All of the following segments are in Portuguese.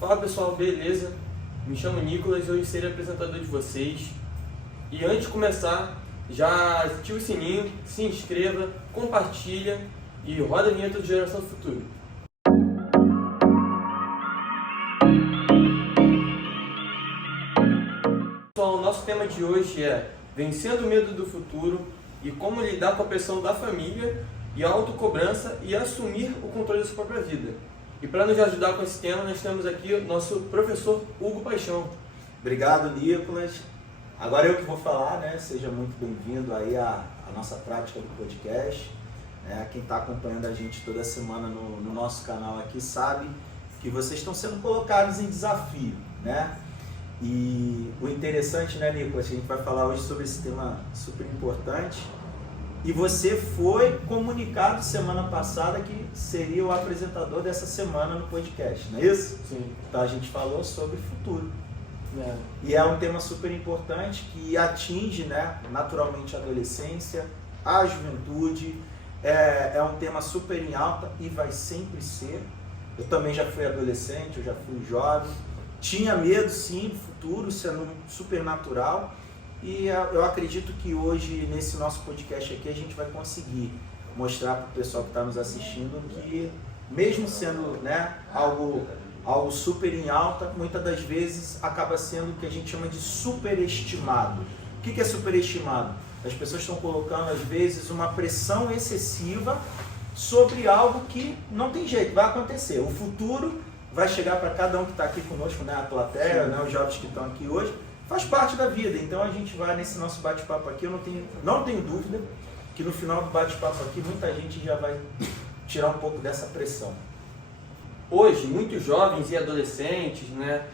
Fala pessoal, beleza? Me chamo Nicolas e hoje serei apresentador de vocês. E antes de começar, já ativa o sininho, se inscreva, compartilha e roda a vinheta do Geração Futuro. Pessoal, o nosso tema de hoje é vencendo o medo do futuro e como lidar com a pressão da família e a autocobrança e assumir o controle da sua própria vida. E para nos ajudar com esse tema, nós temos aqui o nosso professor Hugo Paixão. Obrigado, Nicolas. Agora eu que vou falar, né? Seja muito bem-vindo aí à nossa prática do podcast. Quem está acompanhando a gente toda semana no nosso canal aqui sabe que vocês estão sendo colocados em desafio, né? E o interessante, né, Nicolas, a gente vai falar hoje sobre esse tema super importante. E você foi comunicado semana passada que seria o apresentador dessa semana no podcast, não é isso? Sim. Então a gente falou sobre futuro. É. E é um tema super importante que atinge, né, naturalmente a adolescência, a juventude. É um tema super em alta e vai sempre ser. Eu também já fui adolescente, eu já fui jovem. Tinha medo, sim, do futuro, isso é super natural. E eu acredito que hoje, nesse nosso podcast aqui, a gente vai conseguir mostrar para o pessoal que está nos assistindo que, mesmo sendo, né, algo super em alta, muitas das vezes acaba sendo o que a gente chama de superestimado. O que é superestimado? As pessoas estão colocando, às vezes, uma pressão excessiva sobre algo que não tem jeito, vai acontecer. O futuro vai chegar para cada um que está aqui conosco, né, a plateia, né, os jovens que estão aqui hoje. Faz parte da vida, então a gente vai nesse nosso bate-papo aqui, eu não tenho dúvida que no final do bate-papo aqui muita gente já vai tirar um pouco dessa pressão. Hoje, muitos jovens e adolescentes, né,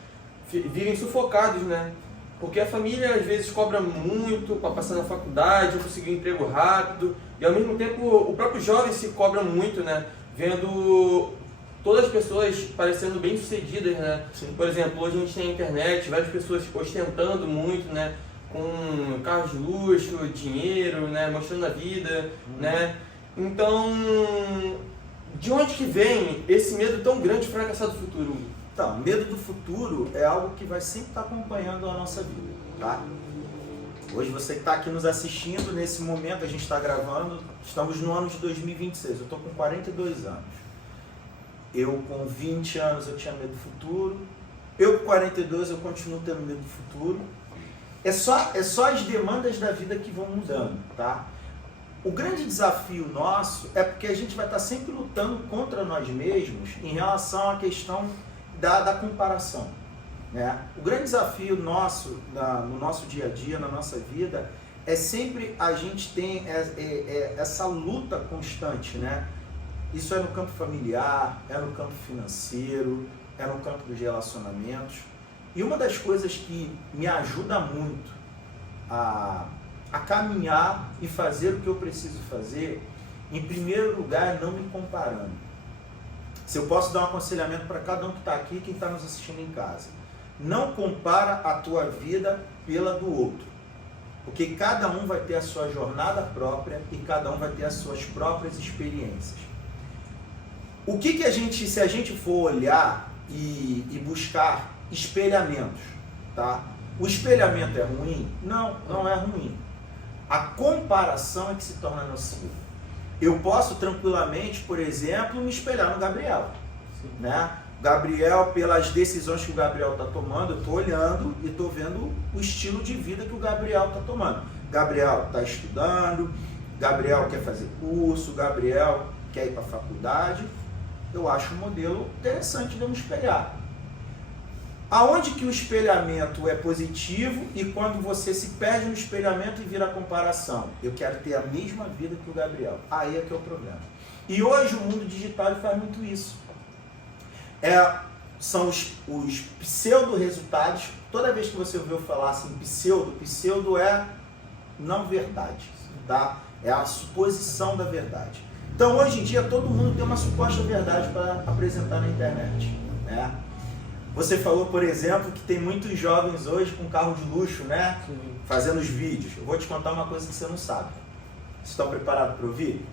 vivem sufocados, né? Porque a família às vezes cobra muito para passar na faculdade, conseguir um emprego rápido, e ao mesmo tempo o próprio jovem se cobra muito, né? Vendo todas as pessoas parecendo bem-sucedidas, né? Sim. Por exemplo, hoje a gente tem a internet, várias pessoas ostentando muito, né? Com carros de luxo, dinheiro, né? Mostrando a vida, né? Então, de onde que vem esse medo tão grande de fracassar do futuro? Então, medo do futuro é algo que vai sempre estar acompanhando a nossa vida, tá? Hoje você que está aqui nos assistindo, nesse momento a gente está gravando, estamos no ano de 2026, eu estou com 42 anos. Eu com 20 anos eu tinha medo do futuro, eu com 42 eu continuo tendo medo do futuro. É só as demandas da vida que vão mudando, tá? O grande desafio nosso é porque a gente vai estar sempre lutando contra nós mesmos em relação à questão da comparação, né? O grande desafio nosso, no nosso dia a dia, na nossa vida, é sempre a gente tem essa luta constante, né? Isso é no campo familiar, é no campo financeiro, é no campo dos relacionamentos. E uma das coisas que me ajuda muito a caminhar e fazer o que eu preciso fazer, em primeiro lugar, é não me comparando. Se eu posso dar um aconselhamento para cada um que está aqui e quem está nos assistindo em casa. Não compara a tua vida pela do outro. Porque cada um vai ter a sua jornada própria e cada um vai ter as suas próprias experiências. O que a gente, se a gente for olhar e buscar espelhamentos, tá? O espelhamento é ruim? Não, não é ruim. A comparação é que se torna nociva. Eu posso tranquilamente, por exemplo, me espelhar no Gabriel, né? Gabriel, pelas decisões que o Gabriel está tomando, eu estou olhando e estou vendo o estilo de vida que o Gabriel está tomando. Gabriel está estudando, Gabriel quer fazer curso, Gabriel quer ir para a faculdade. Eu acho um modelo interessante de eu me espelhar. Aonde que o espelhamento é positivo e quando você se perde no espelhamento e vira comparação? Eu quero ter a mesma vida que o Gabriel. Aí é que é o problema. E hoje o mundo digital faz muito isso. São os pseudo-resultados. Toda vez que você ouviu falar assim, pseudo é não verdade, tá? É a suposição da verdade. Então hoje em dia todo mundo tem uma suposta verdade para apresentar na internet, né? Você falou, por exemplo, que tem muitos jovens hoje com carro de luxo, né? Sim. Fazendo os vídeos. Eu vou te contar uma coisa que você não sabe. Vocês estão preparados para ouvir?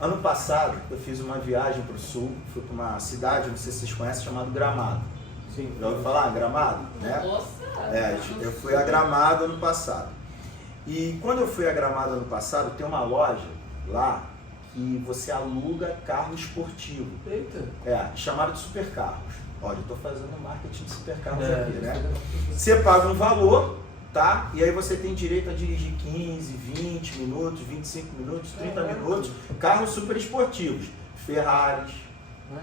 Ano passado, eu fiz uma viagem para o sul, fui para uma cidade, não sei se vocês conhecem, chamada Gramado. Sim. Já ouviu falar? Gramado? Né? Nossa! Eu fui a Gramado ano passado. E quando eu fui a Gramado ano passado, tem uma loja lá que você aluga carro esportivo. Eita. Chamado de supercarros. Olha, eu estou fazendo marketing de supercarros aqui, né? Você paga um valor, tá? E aí você tem direito a dirigir 15, 20 minutos, 25 minutos, 30 minutos. Carros super esportivos. Ferraris,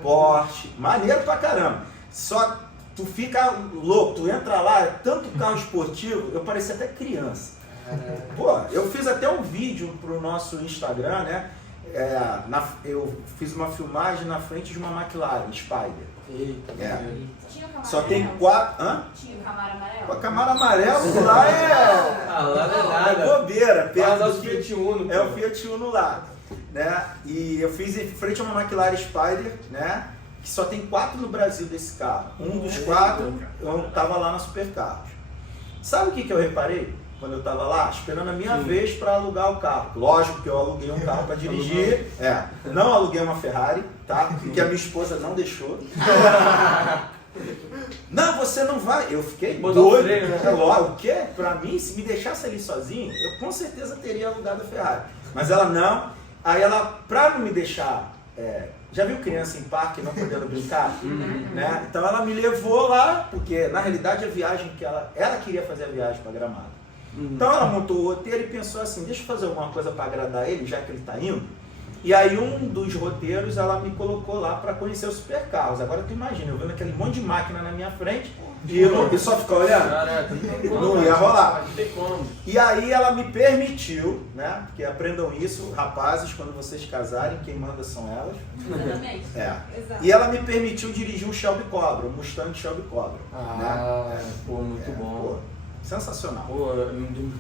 Porsche, maneiro pra caramba. Só tu fica louco, tu entra lá, é tanto carro esportivo, eu parecia até criança. Pô, eu fiz até um vídeo pro nosso Instagram, né? Eu fiz uma filmagem na frente de uma McLaren Spider. Eita. Tinha o Camaro Só tem amarelo? 4. Hã? Tinha o Camaro amarelo? O Camaro amarelo lá Lá não é é nada. bobeira, Mas perto é o do Fiat Uno. É o Fiat Uno lá, né? E eu fiz em frente a uma McLaren Spider, né? Que só tem 4 no Brasil desse carro. Um dos 4 eu tava lá na Supercarros. Sabe o que eu reparei quando eu tava lá? Esperando a minha vez para alugar o carro. Lógico que eu aluguei um carro para dirigir. Não aluguei uma Ferrari, tá? Porque a minha esposa não deixou. Não, você não vai. Eu fiquei doido. O quê? Pra mim, se me deixasse ali sozinho, eu com certeza teria alugado a Ferrari. Mas ela não. Aí ela, pra não me deixar... já viu criança em parque não podendo brincar? Né? Então ela me levou lá, porque na realidade a viagem que ela queria fazer a viagem para Gramado. Então ela montou o roteiro e pensou assim, deixa eu fazer alguma coisa para agradar ele, já que ele está indo. E aí um dos roteiros ela me colocou lá para conhecer os supercarros. Agora tu imagina, eu vendo aquele monte de máquina na minha frente e eu só ficar olhando. Caraca, Não ia rolar. Não tem como. E aí ela me permitiu, né? Porque aprendam isso, rapazes, quando vocês casarem, quem manda são elas. Exatamente. Exato. E ela me permitiu dirigir um Shelby Cobra, um Mustang Shelby Cobra. Pô, muito bom. Sensacional. Pô,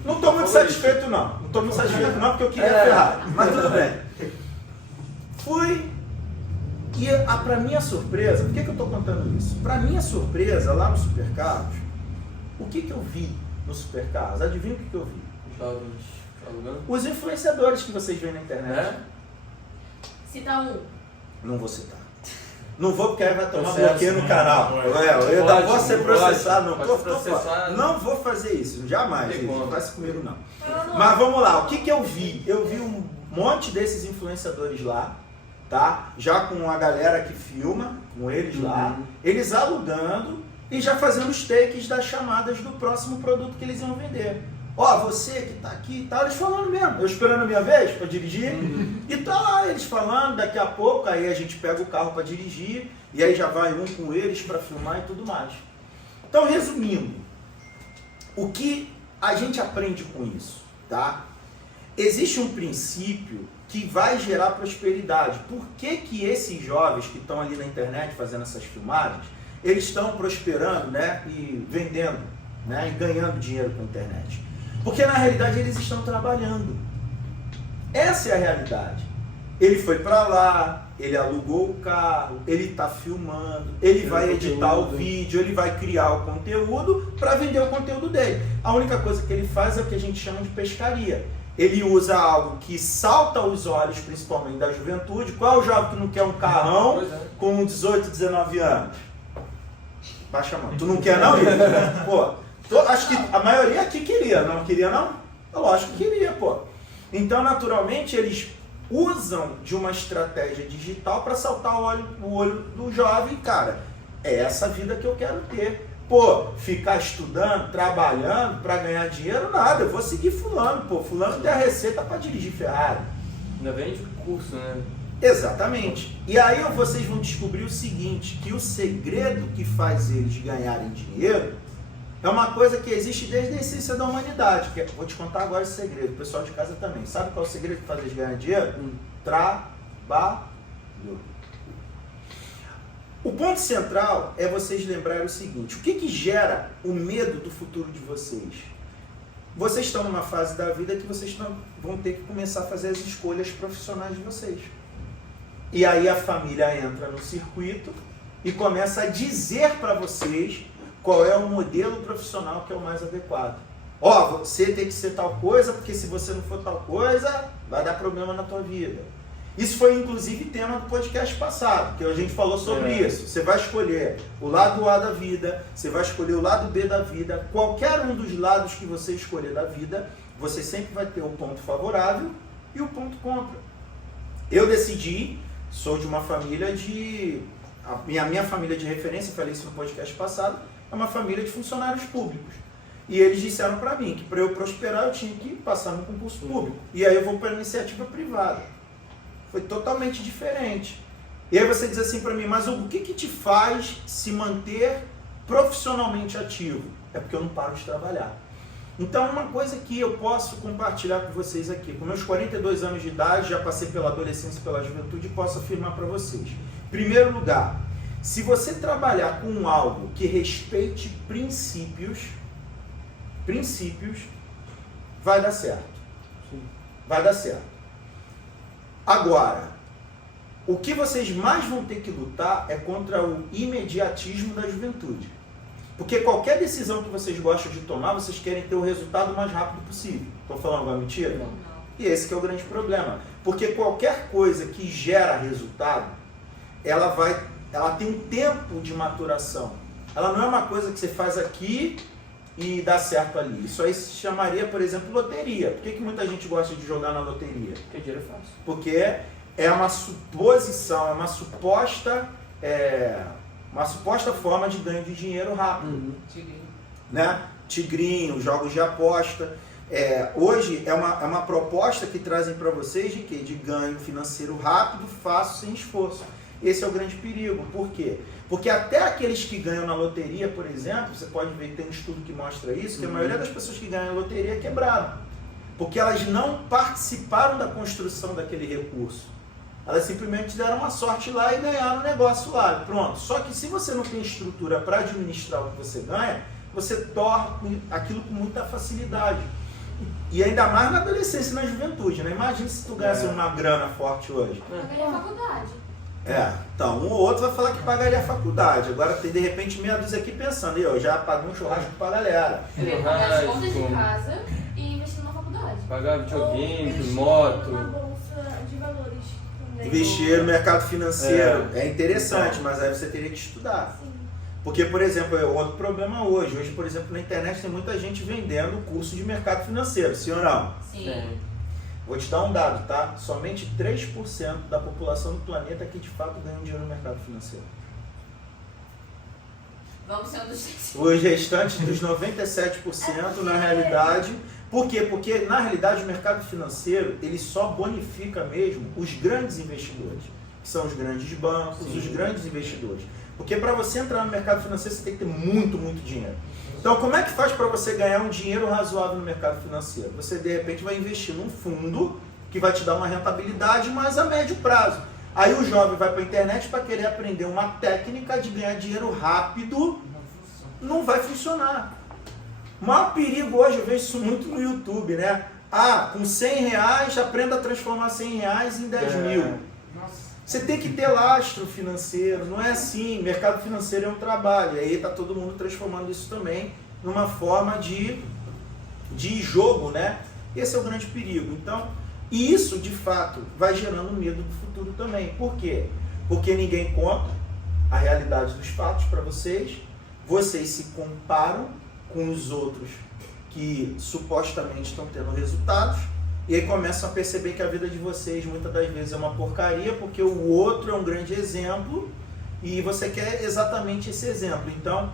Não estou muito satisfeito não. Não estou muito satisfeito não, porque eu queria a Ferrari. Mas tudo bem. Fui. E para minha surpresa, por que eu estou contando isso? Para minha surpresa, lá no Supercarros, o que eu vi no Supercarros? Adivinha o que eu vi? Jovens alugando? Os influenciadores que vocês veem na internet. Cita um. Não vou citar. Não vou porque aí vai tomar Processo, bloqueio no canal. Eu ainda vou ser processado. Não vou fazer isso, jamais. Não faz isso comigo não. Mas vamos lá, o que eu vi? Eu vi um monte desses influenciadores lá, tá? Já com a galera que filma, com eles lá, eles alugando e já fazendo os takes das chamadas do próximo produto que eles iam vender. Ó, você que tá aqui e tal, eles falando mesmo, eu esperando a minha vez para dirigir, e tá lá eles falando, daqui a pouco aí a gente pega o carro para dirigir, e aí já vai um com eles para filmar e tudo mais. Então, resumindo, o que a gente aprende com isso, tá? Existe um princípio que vai gerar prosperidade. Por que esses jovens que estão ali na internet fazendo essas filmagens, eles estão prosperando, né, e vendendo, né, e ganhando dinheiro com a internet? Porque na realidade eles estão trabalhando. Essa é a realidade. Ele foi para lá, ele alugou o carro, ele está filmando, ele vai editar o vídeo, ele vai criar o conteúdo para vender o conteúdo dele. A única coisa que ele faz é o que a gente chama de pescaria. Ele usa algo que salta aos olhos, principalmente da juventude. Qual é o jovem que não quer um carrão com 18, 19 anos? Baixa a mão. Tu não quer não, Igor? Pô. Acho que a maioria aqui queria, não queria não? Lógico que queria, pô. Então, naturalmente, eles usam de uma estratégia digital para saltar o olho do jovem. Cara, é essa vida que eu quero ter. Pô, ficar estudando, trabalhando para ganhar dinheiro, nada. Eu vou seguir fulano, pô. Fulano tem a receita para dirigir Ferrari. Ainda vende curso, né? Exatamente. E aí vocês vão descobrir o seguinte, que o segredo que faz eles ganharem dinheiro é uma coisa que existe desde a essência da humanidade. Vou te contar agora esse segredo, o pessoal de casa também. Sabe qual é o segredo que faz eles ganharem dinheiro? Trabalho. O ponto central é vocês lembrarem o seguinte, o que gera o medo do futuro de vocês? Vocês estão numa fase da vida que vocês vão ter que começar a fazer as escolhas profissionais de vocês. E aí a família entra no circuito e começa a dizer para vocês qual é o modelo profissional que é o mais adequado. Ó, você tem que ser tal coisa, porque se você não for tal coisa, vai dar problema na tua vida. Isso foi inclusive tema do podcast passado, que a gente falou sobre isso. Você vai escolher o lado A da vida, você vai escolher o lado B da vida. Qualquer um dos lados que você escolher da vida, você sempre vai ter o ponto favorável e o ponto contra. Eu decidi, sou de uma família a minha família de referência, falei isso no podcast passado, é uma família de funcionários públicos. E eles disseram para mim que para eu prosperar eu tinha que passar no concurso público. E aí eu vou para a iniciativa privada. Foi totalmente diferente. E aí você diz assim para mim, mas o que te faz se manter profissionalmente ativo? É porque eu não paro de trabalhar. Então, uma coisa que eu posso compartilhar com vocês aqui, com meus 42 anos de idade, já passei pela adolescência e pela juventude, posso afirmar para vocês. Em primeiro lugar, se você trabalhar com algo que respeite princípios, vai dar certo. Vai dar certo. Agora, o que vocês mais vão ter que lutar é contra o imediatismo da juventude. Porque qualquer decisão que vocês gostam de tomar, vocês querem ter o resultado o mais rápido possível. Estou falando alguma mentira? Não. E esse que é o grande problema. Porque qualquer coisa que gera resultado, ela tem um tempo de maturação. Ela não é uma coisa que você faz aqui e dá certo ali. Isso aí se chamaria, por exemplo, loteria. Por que muita gente gosta de jogar na loteria? Porque dinheiro é fácil. Porque é uma suposição, é uma suposta forma de ganho de dinheiro rápido. Né? Tigrinho, jogos de aposta. Hoje é uma proposta que trazem para vocês de quê? De ganho financeiro rápido, fácil, sem esforço. Esse é o grande perigo. Por quê? Porque até aqueles que ganham na loteria, por exemplo, você pode ver que tem um estudo que mostra isso, que a maioria das pessoas que ganham na loteria quebraram. Porque elas não participaram da construção daquele recurso. Elas simplesmente deram uma sorte lá e ganharam o negócio lá. Pronto. Só que se você não tem estrutura para administrar o que você ganha, você torna aquilo com muita facilidade. E ainda mais na adolescência e na juventude, né? Imagina se tu ganhasse uma grana forte hoje. Pagaria a faculdade. Então, um ou outro vai falar que pagaria a faculdade. Agora tem de repente meia dúzia aqui pensando, eu já paguei um churrasco pra galera. Eu ia pagar as contas de casa e investir numa faculdade. Pagar videogame, Ou moto. uma bolsa de valores também. Investir no mercado financeiro é interessante, mas aí você teria que estudar. Sim. Porque, por exemplo, é outro problema hoje. Hoje, por exemplo, na internet tem muita gente vendendo curso de mercado financeiro, sim ou não? Sim. Vou te dar um dado, tá? Somente 3% da população do planeta que de fato ganha dinheiro no mercado financeiro. Vamos ser um dos 3%. Os restantes dos 97% na realidade. Por quê? Porque na realidade o mercado financeiro ele só bonifica mesmo os grandes investidores, que são os grandes bancos, os grandes investidores. Porque para você entrar no mercado financeiro você tem que ter muito, muito dinheiro. Então como é que faz para você ganhar um dinheiro razoável no mercado financeiro? Você de repente vai investir num fundo que vai te dar uma rentabilidade, mas a médio prazo. Aí o jovem vai para a internet para querer aprender uma técnica de ganhar dinheiro rápido, não vai funcionar. O maior perigo hoje, eu vejo isso muito no YouTube, né? Com 100 reais, aprenda a transformar 100 reais em 10 mil. Você tem que ter lastro financeiro, não é assim. Mercado financeiro é um trabalho, e aí está todo mundo transformando isso também numa forma de jogo, né? Esse é o grande perigo. Então, isso de fato vai gerando medo do futuro também. Por quê? Porque ninguém conta a realidade dos fatos para vocês, vocês se comparam com os outros que supostamente estão tendo resultados, e aí começam a perceber que a vida de vocês muitas das vezes é uma porcaria, porque o outro é um grande exemplo e você quer exatamente esse exemplo. Então,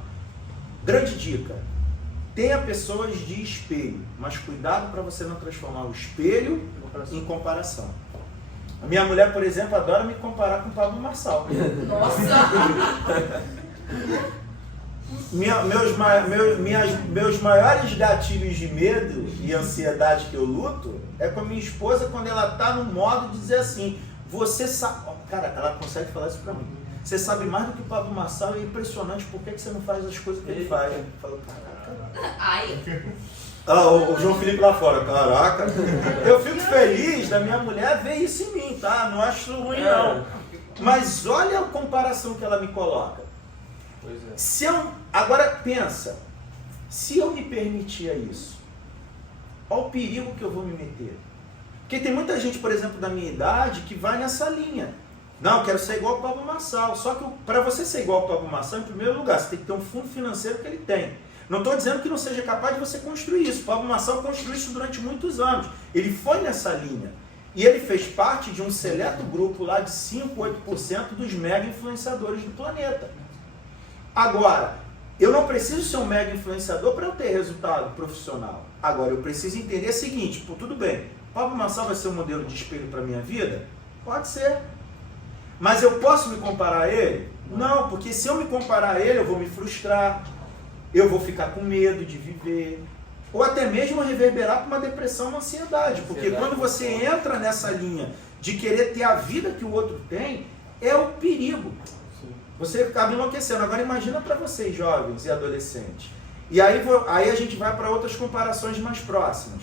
grande dica, tenha pessoas de espelho, mas cuidado para você não transformar o espelho em comparação. A minha mulher, por exemplo, adora me comparar com o Pablo Marçal. Nossa! Meus maiores gatilhos de medo e ansiedade que eu luto é com a minha esposa quando ela tá no modo de dizer assim, você sabe... Cara, ela consegue falar isso pra mim. Você sabe mais do que o Pablo Marçal e é impressionante por que você não faz as coisas que ele faz. Eu falo, caraca. Ai. O João Felipe lá fora, caraca. Eu fico feliz da minha mulher ver isso em mim, tá? Não acho ruim não. Mas olha a comparação que ela me coloca. Pois é. Agora pensa, se eu me permitia isso, olha o perigo que eu vou me meter. Porque tem muita gente, por exemplo, da minha idade, que vai nessa linha. Não, eu quero ser igual ao Pablo Marçal. Só que para você ser igual ao Pablo Marçal, em primeiro lugar, você tem que ter um fundo financeiro que ele tem. Não estou dizendo que não seja capaz de você construir isso. O Pablo Marçal construiu isso durante muitos anos. Ele foi nessa linha. E ele fez parte de um seleto grupo lá de 5, 8% dos mega influenciadores do planeta. Agora, eu não preciso ser um mega influenciador para eu ter resultado profissional. Agora, eu preciso entender o seguinte, pô, tudo bem, Pablo Marçal vai ser um modelo de espelho para a minha vida? Pode ser. Mas eu posso me comparar a ele? Não, porque se eu me comparar a ele, eu vou me frustrar, eu vou ficar com medo de viver, ou até mesmo reverberar para uma depressão, uma ansiedade. Porque quando você entra nessa linha de querer ter a vida que o outro tem, é o perigo. Você acaba enlouquecendo. Agora imagina para vocês, jovens e adolescentes. E aí a gente vai para outras comparações mais próximas.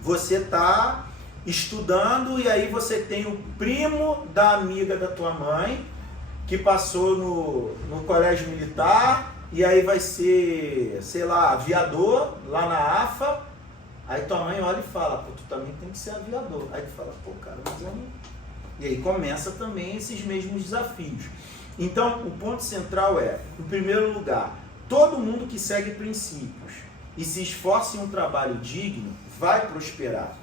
Você está estudando e aí você tem o primo da amiga da tua mãe que passou no colégio militar e aí vai ser, sei lá, aviador lá na AFA. Aí tua mãe olha e fala, pô, tu também tem que ser aviador. Aí tu fala, pô, cara, mas eu não... E aí começa também esses mesmos desafios. Então, o ponto central é, em primeiro lugar, todo mundo que segue princípios e se esforça em um trabalho digno vai prosperar.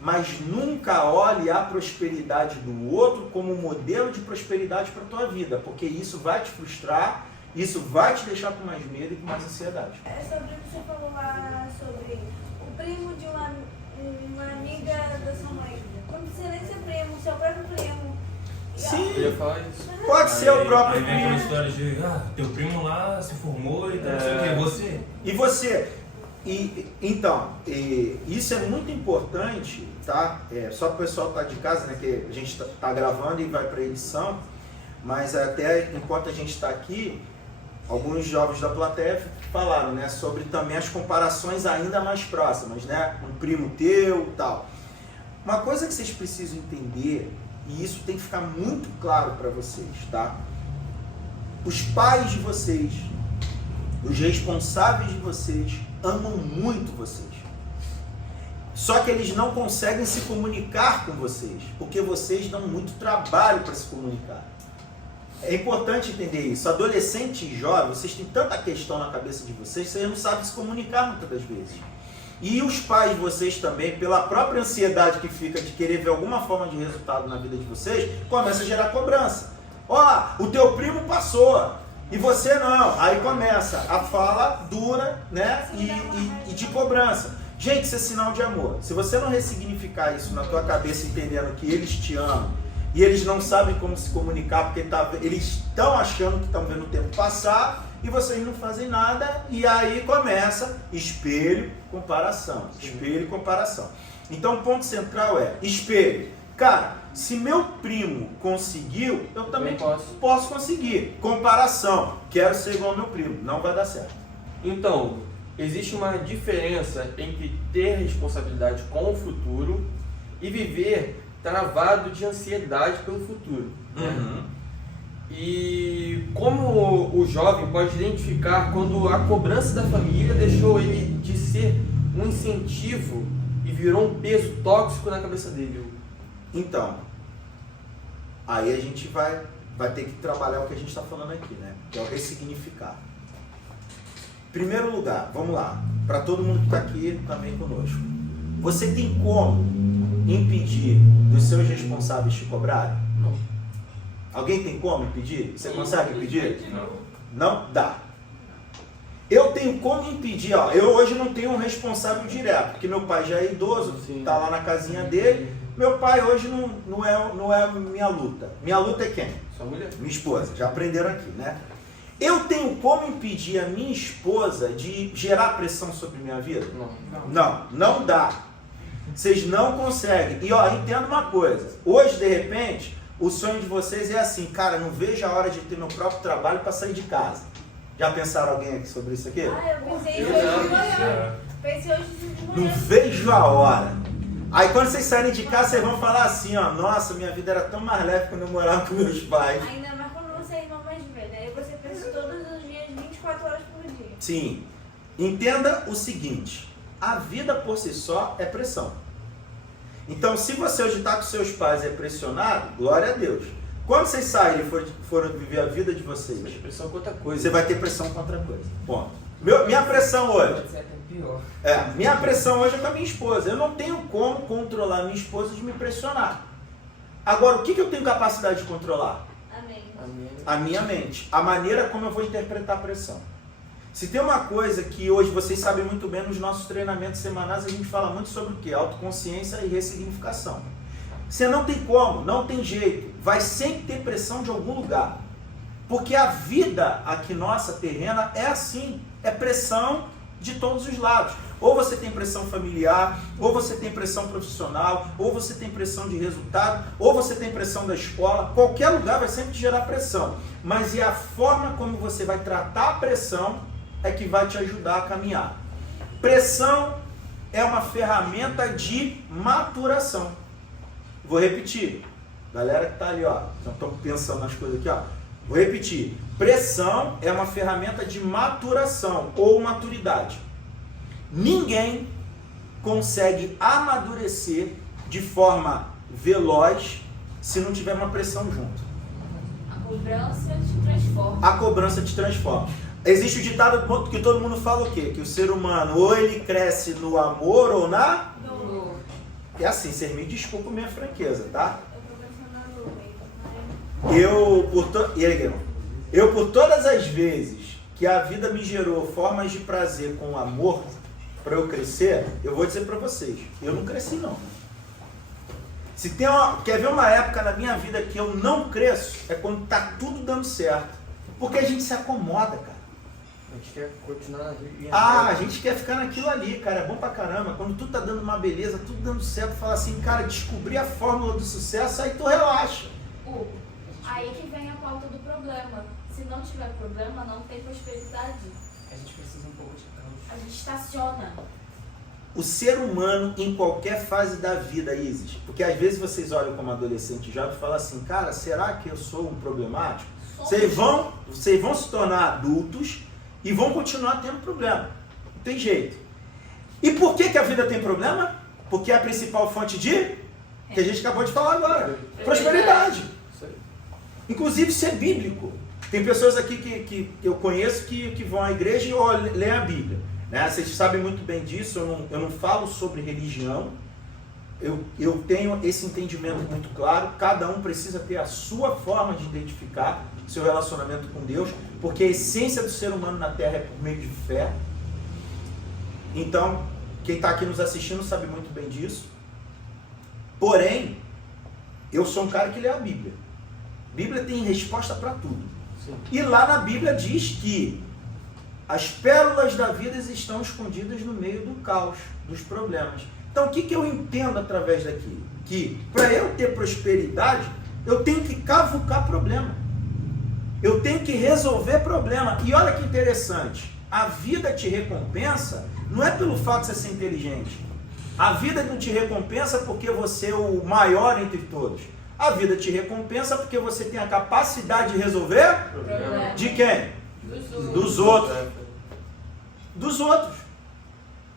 Mas nunca olhe a prosperidade do outro como modelo de prosperidade para a tua vida, porque isso vai te frustrar, isso vai te deixar com mais medo e com mais ansiedade. É sobre o que você falou lá sobre o primo de uma amiga da sua mãe. Quando você nem seu primo, seu próprio primo. Sim, Eu ia falar isso. pode ser o próprio aí vem aquela primo. história de, teu primo lá se formou e tal, não sei o que, você? E você? Então, isso é muito importante, tá? Só para o pessoal estar de casa, né? Que a gente está gravando e vai para a edição, mas até enquanto a gente está aqui, alguns jovens da plateia falaram, né? Sobre também as comparações ainda mais próximas, né? Um primo teu e tal. Uma coisa que vocês precisam entender, e isso tem que ficar muito claro para vocês, tá? Os pais de vocês, os responsáveis de vocês, amam muito vocês. Só que eles não conseguem se comunicar com vocês, porque vocês dão muito trabalho para se comunicar. É importante entender isso. Adolescente e jovem, vocês têm tanta questão na cabeça de vocês, vocês não sabem se comunicar muitas das vezes. E os pais de vocês também, pela própria ansiedade que fica de querer ver alguma forma de resultado na vida de vocês, começa a gerar cobrança. Ó, o teu primo passou e você não. Aí começa a fala dura, né? E de cobrança. Gente, isso é sinal de amor. Se você não ressignificar isso na tua cabeça, entendendo que eles te amam e eles não sabem como se comunicar, porque eles estão achando que estão vendo o tempo passar e vocês não fazem nada, e aí começa espelho, comparação. Espelho e comparação. Então o ponto central é espelho. Cara, se meu primo conseguiu, eu também posso conseguir. Comparação. Quero ser igual ao meu primo. Não vai dar certo. Então, existe uma diferença entre ter responsabilidade com o futuro e viver travado de ansiedade pelo futuro. Né? E como o jovem pode identificar quando a cobrança da família deixou ele de ser um incentivo e virou um peso tóxico na cabeça dele? Então, aí a gente vai ter que trabalhar o que a gente está falando aqui, né? Que é o ressignificar. Primeiro lugar, vamos lá, para todo mundo que está aqui também conosco. Você tem como impedir dos seus responsáveis te cobrarem? Não. Alguém tem como impedir? Você consegue impedir? Não dá. Eu tenho como impedir, ó. Eu hoje não tenho um responsável direto, porque meu pai já é idoso, está lá na casinha dele. Meu pai hoje não é minha luta. Minha luta é quem? Sua mulher? Minha esposa. Já aprenderam aqui, né? Eu tenho como impedir a minha esposa de gerar pressão sobre minha vida? Não dá. Vocês não conseguem. E ó, entenda uma coisa. Hoje, de repente, o sonho de vocês é assim, cara, não vejo a hora de ter meu próprio trabalho para sair de casa. Já pensaram alguém aqui sobre isso aqui? Eu pensei isso hoje de manhã. Pensei hoje de manhã. Não vejo a hora. Aí quando vocês saírem de casa, vocês vão falar assim, ó, nossa, minha vida era tão mais leve quando eu morava com meus pais. Ainda mais quando você é irmão mais velho, aí você pensa todos os dias, 24 horas por dia. Sim. Entenda o seguinte, a vida por si só é pressão. Então, se você hoje está com seus pais e é pressionado, glória a Deus. Quando vocês saírem e forem viver a vida de vocês, Pressão com outra coisa. você vai ter pressão com outra coisa. Ponto. Minha pressão hoje. Pode ser até pior. Minha pressão hoje é com a minha esposa. Eu não tenho como controlar minha esposa de me pressionar. Agora, o que eu tenho capacidade de controlar? Amém. A minha mente. A maneira como eu vou interpretar a pressão. Se tem uma coisa que hoje vocês sabem muito bem, nos nossos treinamentos semanais a gente fala muito sobre o quê? Autoconsciência e ressignificação. Você não tem como, não tem jeito. Vai sempre ter pressão de algum lugar. Porque a vida aqui nossa, terrena, é assim. É pressão de todos os lados. Ou você tem pressão familiar, ou você tem pressão profissional, ou você tem pressão de resultado, ou você tem pressão da escola. Qualquer lugar vai sempre gerar pressão. Mas é a forma como você vai tratar a pressão é que vai te ajudar a caminhar. Pressão é uma ferramenta de maturação. Vou repetir. Galera que está ali, ó, já estão pensando nas coisas aqui, ó. Vou repetir. Pressão é uma ferramenta de maturação ou maturidade. Ninguém consegue amadurecer de forma veloz se não tiver uma pressão junto. A cobrança te transforma. A cobrança te transforma. Existe o ditado que todo mundo fala o quê? Que o ser humano ou ele cresce no amor ou na... No- É assim, vocês me desculpem minha franqueza, tá? Eu tô pensando na nuvem. Eu, por todas as vezes que a vida me gerou formas de prazer com amor para eu crescer, eu vou dizer para vocês, eu não cresci não. Quer ver uma época na minha vida que eu não cresço? É quando tá tudo dando certo. Porque a gente se acomoda, cara. A gente quer continuar na vida. A gente quer ficar naquilo ali, cara, é bom pra caramba. Quando tudo tá dando uma beleza, tudo dando certo, fala assim, cara, descobri a fórmula do sucesso, aí tu relaxa. Aí que vem a pauta do problema. Se não tiver problema, não tem prosperidade. A gente precisa um pouco de caos. A gente estaciona. O ser humano, em qualquer fase da vida, Isis, porque às vezes vocês olham como adolescente jovem e falam assim, cara, será que eu sou um problemático? Vocês vão se tornar adultos e vão continuar tendo problema. Não tem jeito. E por que a vida tem problema? Porque é a principal fonte de... que a gente acabou de falar agora. Prosperidade. Isso aí. Inclusive isso é bíblico. Tem pessoas aqui que eu conheço que vão à igreja e leem a Bíblia. Né? Vocês sabem muito bem disso, eu não falo sobre religião. Eu tenho esse entendimento muito claro. Cada um precisa ter a sua forma de identificar seu relacionamento com Deus, porque a essência do ser humano na Terra é por meio de fé. Então, quem está aqui nos assistindo sabe muito bem disso. Porém, eu sou um cara que lê a Bíblia. A Bíblia tem resposta para tudo. Sim. E lá na Bíblia diz que as pérolas da vida estão escondidas no meio do caos, dos problemas. Então, o que eu entendo através daquilo? Que para eu ter prosperidade, eu tenho que cavucar problema. Eu tenho que resolver problema. E olha que interessante, a vida te recompensa não é pelo fato de você ser inteligente. A vida não te recompensa porque você é o maior entre todos. A vida te recompensa porque você tem a capacidade de resolver Problema. de quem? Dos outros. Dos outros.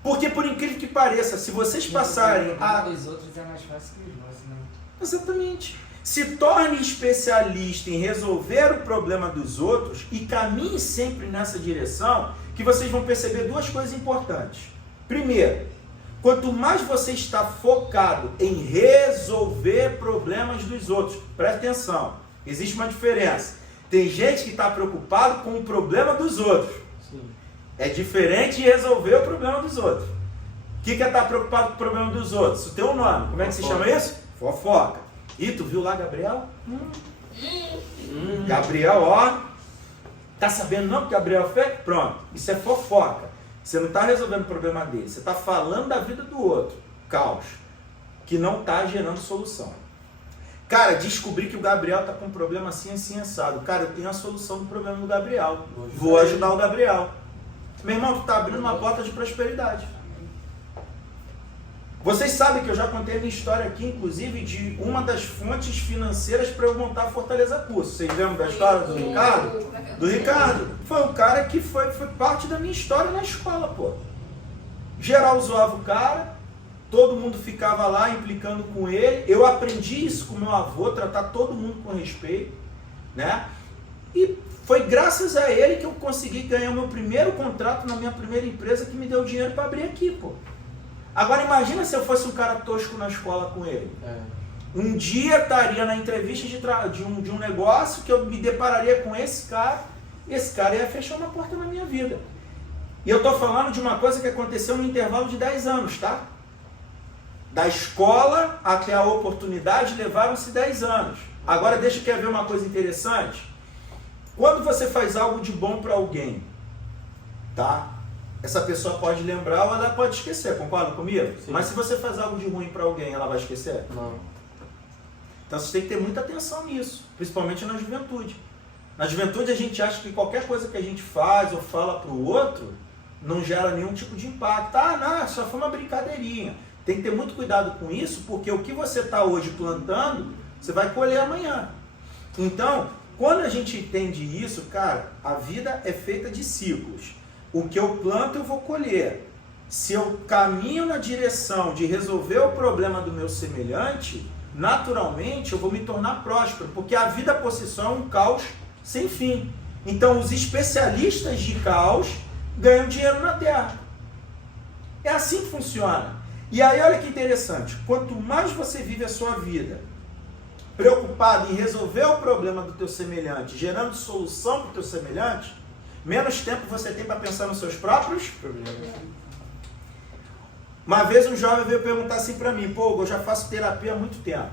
Porque por incrível que pareça, se vocês passarem a... dos outros é mais fácil que os nossos, né? Exatamente. Se torne especialista em resolver o problema dos outros e caminhe sempre nessa direção, que vocês vão perceber duas coisas importantes. Primeiro, quanto mais você está focado em resolver problemas dos outros, presta atenção, existe uma diferença. Tem gente que está preocupado com o problema dos outros. Sim. É diferente de resolver o problema dos outros. O que é estar preocupado com o problema dos outros? Isso tem um nome. Como é que se chama isso? Fofoca. Ih, tu viu lá, Gabriel? Gabriel, ó. Tá sabendo não que Gabriel fez? Pronto. Isso é fofoca. Você não está resolvendo o problema dele. Você está falando da vida do outro. Caos. Que não está gerando solução. Cara, descobri que o Gabriel está com um problema assim, assim, assado. Cara, eu tenho a solução do problema do Gabriel. Vou ajudar o Gabriel. Meu irmão, tu está abrindo uma porta de prosperidade. Vocês sabem que eu já contei a minha história aqui, inclusive, de uma das fontes financeiras para eu montar a Fortaleza Curso. Vocês lembram da história do Ricardo? Do Ricardo. Foi um cara que foi parte da minha história na escola, pô. Geral zoava o cara, todo mundo ficava lá implicando com ele. Eu aprendi isso com meu avô, tratar todo mundo com respeito, né? E foi graças a ele que eu consegui ganhar o meu primeiro contrato na minha primeira empresa, que me deu dinheiro para abrir aqui, pô. Agora imagina se eu fosse um cara tosco na escola com ele. Um dia estaria na entrevista de um negócio que eu me depararia com esse cara ia fechar uma porta na minha vida. E eu estou falando de uma coisa que aconteceu no intervalo de 10 anos, tá? Da escola até a oportunidade levaram-se 10 anos. Agora deixa eu ver uma coisa interessante. Quando você faz algo de bom para alguém, tá? Essa pessoa pode lembrar ou ela pode esquecer, concorda comigo? Sim. Mas se você faz algo de ruim para alguém, ela vai esquecer? Não. Então você tem que ter muita atenção nisso, principalmente na juventude. Na juventude a gente acha que qualquer coisa que a gente faz ou fala para o outro não gera nenhum tipo de impacto. Ah, não, só foi uma brincadeirinha. Tem que ter muito cuidado com isso, porque o que você está hoje plantando, você vai colher amanhã. Então, quando a gente entende isso, cara, a vida é feita de ciclos. O que eu planto, eu vou colher. Se eu caminho na direção de resolver o problema do meu semelhante, naturalmente eu vou me tornar próspero, porque a vida por si só é um caos sem fim. Então, os especialistas de caos ganham dinheiro na Terra. É assim que funciona. E aí, olha que interessante, quanto mais você vive a sua vida preocupado em resolver o problema do teu semelhante, gerando solução para o teu semelhante, menos tempo você tem para pensar nos seus próprios problemas. Uma vez um jovem veio perguntar assim para mim, pô, eu já faço terapia há muito tempo.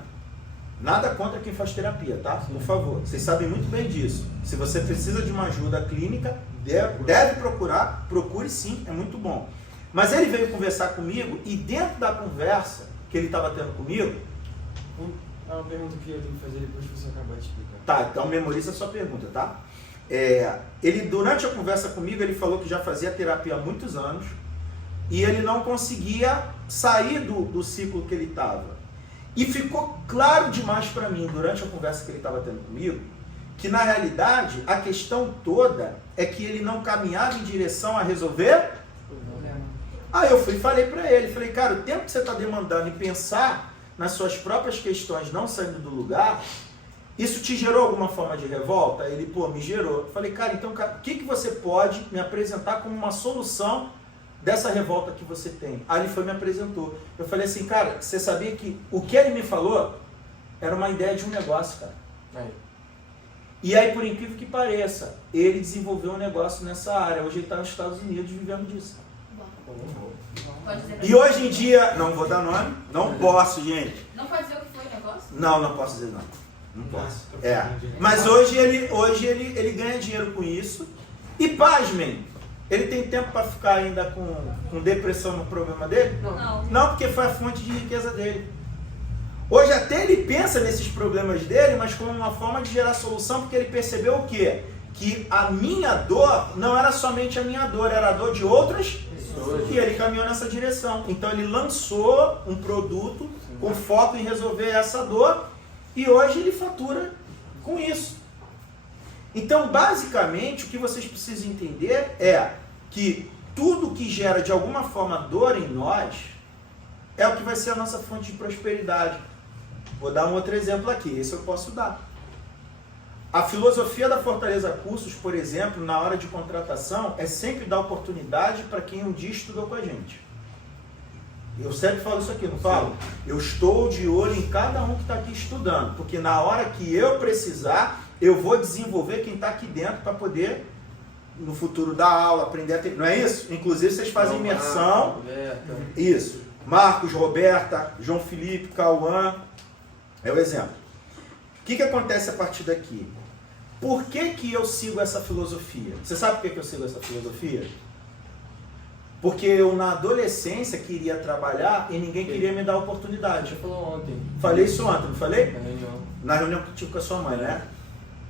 Nada contra quem faz terapia, tá? Por favor, vocês sabem muito bem disso. Se você precisa de uma ajuda clínica, deve procurar, procure sim, é muito bom. Mas ele veio conversar comigo e dentro da conversa que ele estava tendo comigo... É uma pergunta que eu tenho que fazer depois que você acabar de explicar. Tá, então memoriza a sua pergunta, tá? Ele, durante a conversa comigo, ele falou que já fazia terapia há muitos anos e ele não conseguia sair do ciclo que ele estava. E ficou claro demais para mim, durante a conversa que ele estava tendo comigo, que na realidade a questão toda é que ele não caminhava em direção a resolver. Aí eu fui e falei para ele, falei, cara, o tempo que você está demandando em pensar nas suas próprias questões, não saindo do lugar, isso te gerou alguma forma de revolta? Ele, pô, me gerou. Eu falei, cara, então o que você pode me apresentar como uma solução dessa revolta que você tem? Aí ele foi e me apresentou. Eu falei assim, cara, você sabia que o que ele me falou era uma ideia de um negócio, cara. E aí, por incrível que pareça, ele desenvolveu um negócio nessa área. Hoje ele está nos Estados Unidos vivendo disso. Pode dizer E hoje em dia, não vou dar nome, não posso, gente. Não pode dizer o que foi o negócio? Não posso dizer nome. Não posso. Mas hoje ele ganha dinheiro com isso. E pasmem, ele tem tempo para ficar ainda com depressão no problema dele? Não. Não, porque foi a fonte de riqueza dele. Hoje até ele pensa nesses problemas dele, mas como uma forma de gerar solução, porque ele percebeu o quê? Que a minha dor não era somente a minha dor, era a dor de outras pessoas. E ele caminhou nessa direção. Então ele lançou um produto com foco em resolver essa dor e hoje ele fatura com isso. Então, basicamente, o que vocês precisam entender é que tudo que gera de alguma forma dor em nós é o que vai ser a nossa fonte de prosperidade. Vou dar um outro exemplo aqui, esse eu posso dar. A filosofia da Fortaleza Cursos, por exemplo, na hora de contratação, é sempre dar oportunidade para quem um dia estudou com a gente. Eu sempre falo isso aqui, não falo? Eu estou de olho em cada um que está aqui estudando, porque na hora que eu precisar, eu vou desenvolver quem está aqui dentro para poder, no futuro, dar aula, aprender a ter... Não é isso? Inclusive, vocês fazem imersão. Isso. Marcos, Roberta, João Felipe, Cauã. É o exemplo. O que acontece a partir daqui? Por que eu sigo essa filosofia? Você sabe por que eu sigo essa filosofia? Porque eu, na adolescência, queria trabalhar e ninguém queria me dar oportunidade. Você falou ontem. Falei isso ontem, não falei? Na reunião. Na reunião que eu tive com a sua mãe, né?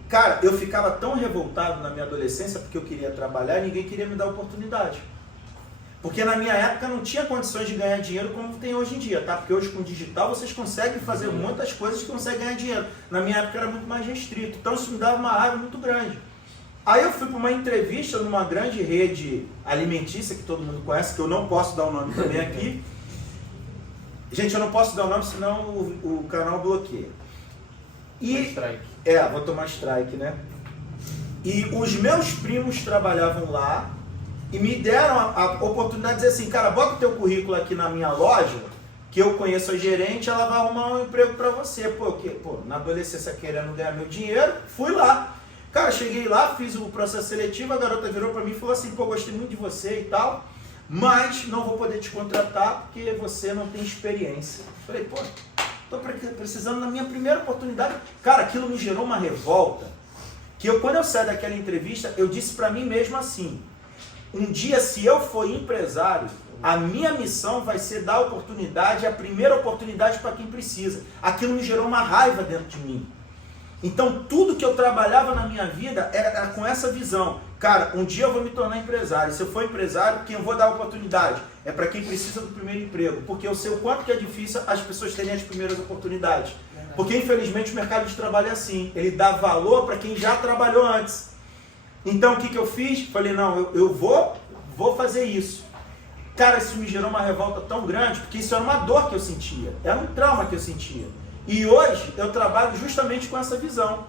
Cara, eu ficava tão revoltado na minha adolescência porque eu queria trabalhar e ninguém queria me dar oportunidade. Porque na minha época não tinha condições de ganhar dinheiro como tem hoje em dia, tá? Porque hoje com o digital vocês conseguem fazer muitas coisas que conseguem ganhar dinheiro. Na minha época era muito mais restrito, então isso me dava uma raiva muito grande. Aí eu fui para uma entrevista numa grande rede alimentícia que todo mundo conhece, que eu não posso dar o nome também aqui. Gente, eu não posso dar o nome, senão o canal bloqueia. Strike. Vou tomar strike, né? E os meus primos trabalhavam lá e me deram a oportunidade de dizer assim, cara, bota o teu currículo aqui na minha loja, que eu conheço a gerente, ela vai arrumar um emprego pra você. Pô, na adolescência querendo ganhar meu dinheiro, fui lá. Cara, cheguei lá, fiz o processo seletivo, a garota virou pra mim e falou assim, pô, gostei muito de você e tal, mas não vou poder te contratar porque você não tem experiência. Falei, pô, tô precisando da minha primeira oportunidade. Cara, aquilo me gerou uma revolta, que quando eu saí daquela entrevista, eu disse pra mim mesmo assim, um dia se eu for empresário, a minha missão vai ser dar oportunidade, a primeira oportunidade para quem precisa. Aquilo me gerou uma raiva dentro de mim. Então tudo que eu trabalhava na minha vida era com essa visão. Cara, um dia eu vou me tornar empresário. Se eu for empresário, quem eu vou dar oportunidade é para quem precisa do primeiro emprego. Porque eu sei o quanto que é difícil as pessoas terem as primeiras oportunidades. Porque infelizmente o mercado de trabalho é assim. Ele dá valor para quem já trabalhou antes. Então o que eu fiz? Falei, não, eu vou fazer isso. Cara, isso me gerou uma revolta tão grande, porque isso era uma dor que eu sentia. Era um trauma que eu sentia. E hoje eu trabalho justamente com essa visão.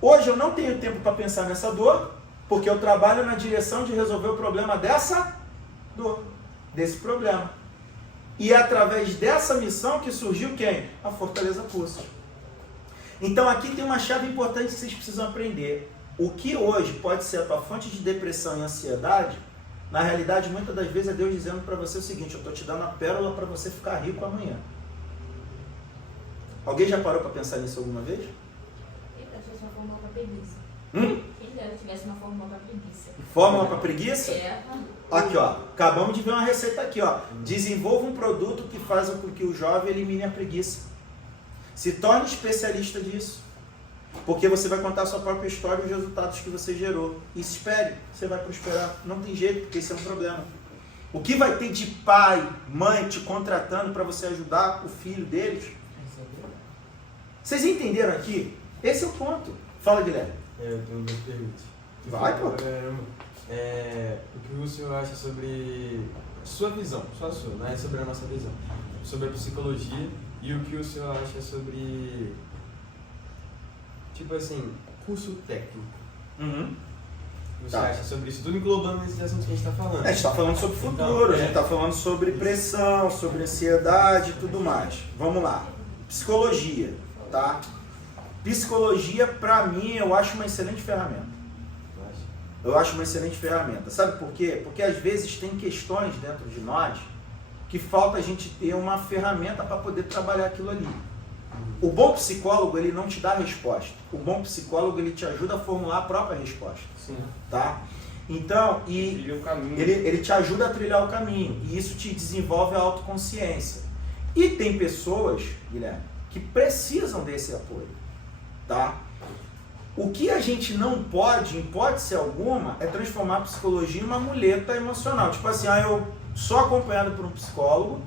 Hoje eu não tenho tempo para pensar nessa dor, porque eu trabalho na direção de resolver o problema dessa dor, desse problema. E é através dessa missão que surgiu quem? A Fortaleza Cursos. Então aqui tem uma chave importante que vocês precisam aprender. O que hoje pode ser a tua fonte de depressão e ansiedade, na realidade muitas das vezes é Deus dizendo para você o seguinte, eu estou te dando a pérola para você ficar rico amanhã. Alguém já parou para pensar nisso alguma vez? Quem dera tivesse uma fórmula para preguiça. Quem dera tivesse uma fórmula para preguiça. Fórmula para preguiça? É. Aqui, ó. Acabamos de ver uma receita aqui, ó. Desenvolva um produto que faz com que o jovem elimine a preguiça. Se torne especialista disso. Porque você vai contar a sua própria história e os resultados que você gerou. E espere, você vai prosperar. Não tem jeito, porque esse é um problema. O que vai ter de pai, mãe te contratando para você ajudar o filho deles? Vocês entenderam aqui? Esse é o ponto. Fala, Guilherme. Eu tenho duas perguntas. Vai, pô. O que o senhor acha sobre sua visão, só a sua, não é sobre a nossa visão, sobre a psicologia, e o que o senhor acha sobre, tipo assim, curso técnico? O que você acha sobre isso? Tudo englobando nesses assuntos que a gente está falando. A gente está falando sobre futuro, Então, a gente está falando sobre pressão, sobre ansiedade e tudo mais. Vamos lá. Psicologia, tá? Psicologia, para mim, eu acho uma excelente ferramenta. Eu acho uma excelente ferramenta. Sabe por quê? Porque às vezes tem questões dentro de nós que falta a gente ter uma ferramenta para poder trabalhar aquilo ali. O bom psicólogo, ele não te dá a resposta. O bom psicólogo, ele te ajuda a formular a própria resposta. Sim. Tá? Então, Trilha o caminho. ele te ajuda a trilhar o caminho. E isso te desenvolve a autoconsciência. E tem pessoas, Guilherme, que precisam desse apoio. Tá? O que a gente não pode, em hipótese alguma, é transformar a psicologia em uma muleta emocional. Tipo assim, eu sou acompanhado por um psicólogo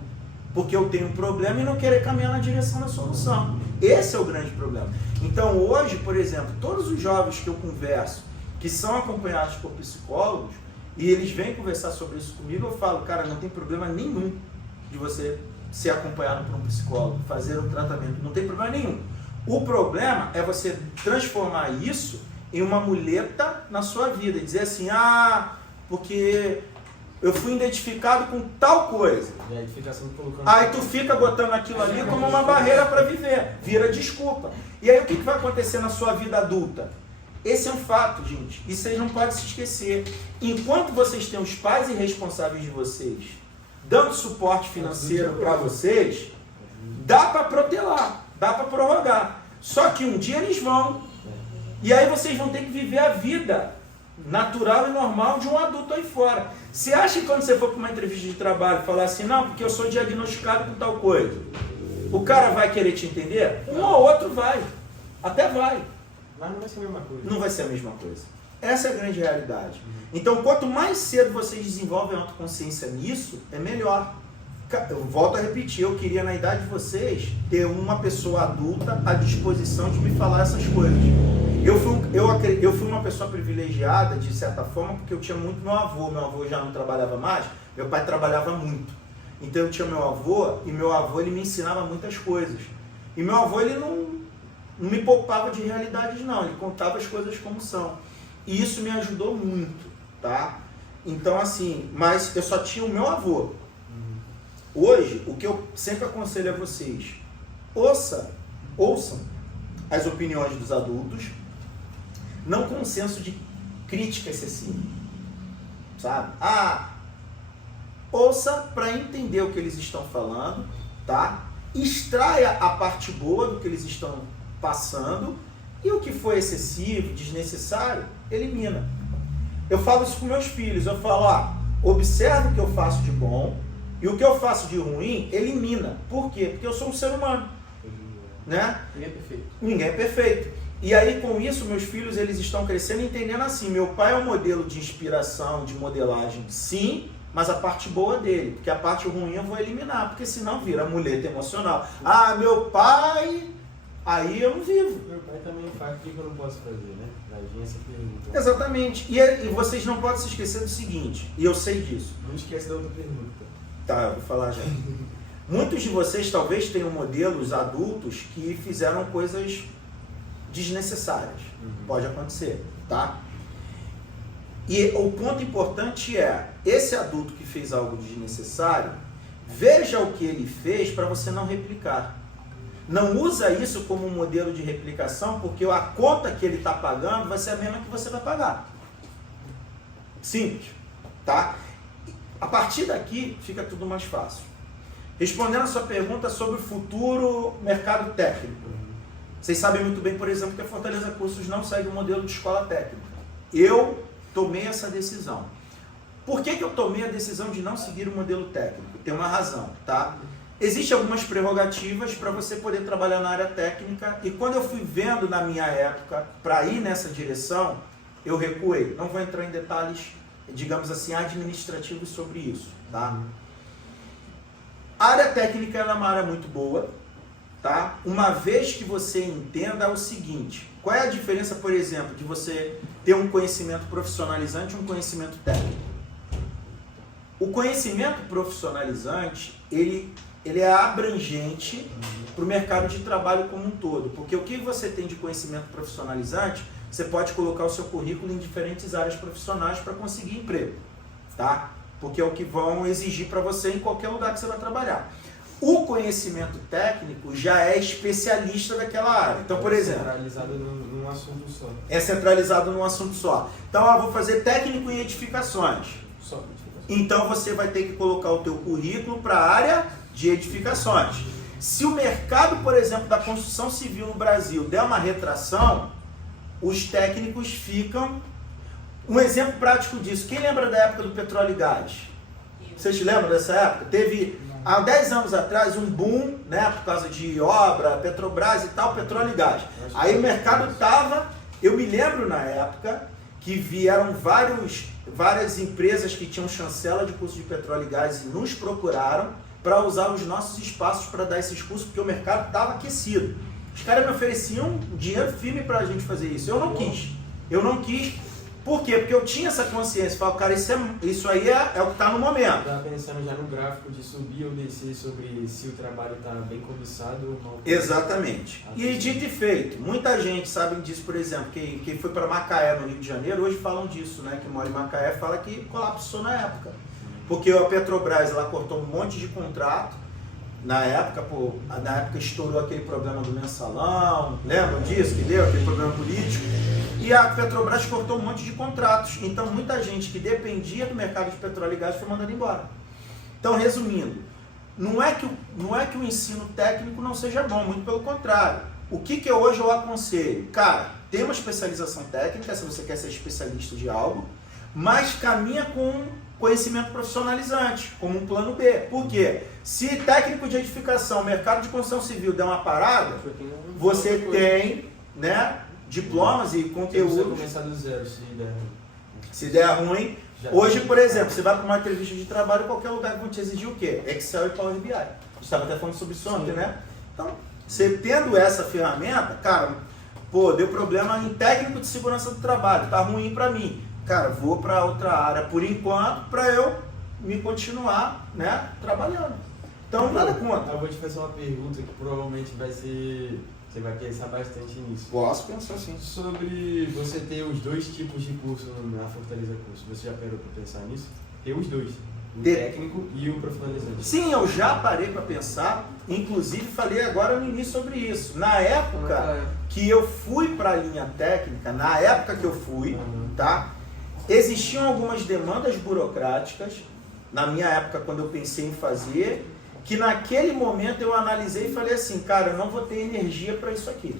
porque eu tenho um problema e não querer caminhar na direção da solução. Esse é o grande problema. Então hoje, por exemplo, todos os jovens que eu converso, que são acompanhados por psicólogos, e eles vêm conversar sobre isso comigo, eu falo, cara, não tem problema nenhum de você ser acompanhado por um psicólogo, fazer um tratamento, não tem problema nenhum. O problema é você transformar isso em uma muleta na sua vida, e dizer assim, porque eu fui identificado com tal coisa. E aí fica sempre colocando... Aí tu fica botando aquilo ali como uma barreira para viver, vira desculpa. E aí o que vai acontecer na sua vida adulta? Esse é um fato, gente, e vocês não podem se esquecer. Enquanto vocês têm os pais irresponsáveis de vocês dando suporte financeiro para vocês, dá para protelar, dá para prorrogar. Só que um dia eles vão. E aí vocês vão ter que viver a vida natural e normal de um adulto aí fora. Você acha que quando você for para uma entrevista de trabalho falar assim, não, porque eu sou diagnosticado com tal coisa, o cara vai querer te entender? Um ou outro vai. Até vai. Mas não vai ser a mesma coisa. Não vai ser a mesma coisa. Essa é a grande realidade. Então, quanto mais cedo vocês desenvolvem autoconsciência nisso, é melhor. Eu volto a repetir, eu queria na idade de vocês ter uma pessoa adulta à disposição de me falar essas coisas. Eu fui uma pessoa privilegiada, de certa forma, porque eu tinha muito meu avô já não trabalhava mais, meu pai trabalhava muito. Então eu tinha meu avô, e meu avô ele me ensinava muitas coisas. E meu avô ele não me poupava de realidades não, ele contava as coisas como são. E isso me ajudou muito, tá? Então assim, mas eu só tinha o meu avô. Hoje, o que eu sempre aconselho a vocês, ouçam as opiniões dos adultos, não com um senso de crítica excessiva, sabe? Ouça para entender o que eles estão falando, tá? Extraia a parte boa do que eles estão passando e o que for excessivo, desnecessário, elimina. Eu falo isso com meus filhos, eu falo, observa o que eu faço de bom e o que eu faço de ruim, elimina. Por quê? Porque eu sou um ser humano, né? Ninguém é perfeito. Ninguém é perfeito. E aí, com isso, meus filhos, eles estão crescendo e entendendo assim, meu pai é um modelo de inspiração, de modelagem, sim, mas a parte boa dele, porque a parte ruim eu vou eliminar, porque senão vira muleta emocional. Meu pai, aí eu não vivo. Meu pai também faz, o que eu não posso fazer, né? Daí essa pergunta. Exatamente. E vocês não podem se esquecer do seguinte, e eu sei disso. Não esquece da outra pergunta. Tá, eu vou falar já. Muitos de vocês talvez tenham modelos adultos que fizeram coisas desnecessárias. Pode acontecer, tá? E o ponto importante é, esse adulto que fez algo desnecessário, veja o que ele fez para você não replicar. Não usa isso como um modelo de replicação, porque a conta que ele está pagando vai ser a mesma que você vai pagar. Simples, tá? A partir daqui fica tudo mais fácil. Respondendo a sua pergunta sobre o futuro mercado técnico. Vocês sabem muito bem, por exemplo, que a Fortaleza Cursos não sai do modelo de escola técnica. Eu tomei essa decisão. Por que eu tomei a decisão de não seguir o modelo técnico? Tem uma razão, tá? Existem algumas prerrogativas para você poder trabalhar na área técnica e quando eu fui vendo na minha época para ir nessa direção, eu recuei. Não vou entrar em detalhes, digamos assim, administrativos sobre isso, tá? A área técnica é uma área muito boa, tá? Uma vez que você entenda o seguinte, qual é a diferença, por exemplo, de você ter um conhecimento profissionalizante e um conhecimento técnico? O conhecimento profissionalizante, ele é abrangente para o mercado de trabalho como um todo, porque o que você tem de conhecimento profissionalizante, você pode colocar o seu currículo em diferentes áreas profissionais para conseguir emprego, tá? Porque é o que vão exigir para você em qualquer lugar que você vai trabalhar. O conhecimento técnico já é especialista daquela área. Então, por exemplo... É centralizado num assunto só. É centralizado num assunto só. Então, vou fazer técnico em edificações. Só. Então, você vai ter que colocar o teu currículo para a área de edificações. Se o mercado, por exemplo, da construção civil no Brasil der uma retração, os técnicos ficam... Um exemplo prático disso. Quem lembra da época do petróleo e gás? Vocês lembram dessa época? Teve, há 10 anos atrás, um boom, né, por causa de obra, Petrobras e tal, petróleo e gás. Aí o mercado estava... Eu me lembro na época que vieram várias empresas que tinham chancela de curso de petróleo e gás e nos procuraram para usar os nossos espaços para dar esses cursos, porque o mercado estava aquecido. Os caras me ofereciam dinheiro firme para a gente fazer isso. Eu não quis. Por quê? Porque eu tinha essa consciência. Falo, cara, isso aí é o que está no momento. Eu estava pensando já no gráfico de subir ou descer sobre se o trabalho está bem cobiçado ou mal. Exatamente. E dito e feito, muita gente sabe disso, por exemplo, quem foi para Macaé, no Rio de Janeiro, hoje falam disso, né? Que mora em Macaé, fala que colapsou na época. Porque a Petrobras, ela cortou um monte de contrato. Na época estourou aquele problema do mensalão, lembram disso que deu, aquele problema político? E a Petrobras cortou um monte de contratos. Então, muita gente que dependia do mercado de petróleo e gás foi mandada embora. Então, resumindo, não é que o ensino técnico não seja bom, muito pelo contrário. O que hoje eu aconselho? Cara, tem uma especialização técnica, se você quer ser especialista de algo, mas caminha com conhecimento profissionalizante, como um plano B. Por quê? Se técnico de edificação, mercado de construção civil der uma parada, você tem, né, diplomas e conteúdos. Você começar do zero, se der ruim. Hoje, por exemplo, você vai para uma entrevista de trabalho, qualquer lugar que vão te exigir o quê? Excel e Power BI. A gente estava até falando sobre isso ontem, né? Então, você tendo essa ferramenta, cara, deu problema em técnico de segurança do trabalho, tá ruim para mim. Cara, vou para outra área por enquanto, para eu me continuar, né, trabalhando. Então, nada contra. Eu vou te fazer uma pergunta que provavelmente vai ser... Você vai pensar bastante nisso. Posso pensar assim. Sobre você ter os dois tipos de curso na Fortaleza Curso. Você já parou para pensar nisso? Ter os dois. O técnico e o profissionalizante. Sim, eu já parei para pensar. Inclusive, falei agora no início sobre isso. Na época que eu fui para a linha técnica, na época que eu fui, tá? Existiam algumas demandas burocráticas, na minha época, quando eu pensei em fazer, que naquele momento eu analisei e falei assim, cara, eu não vou ter energia para isso aqui.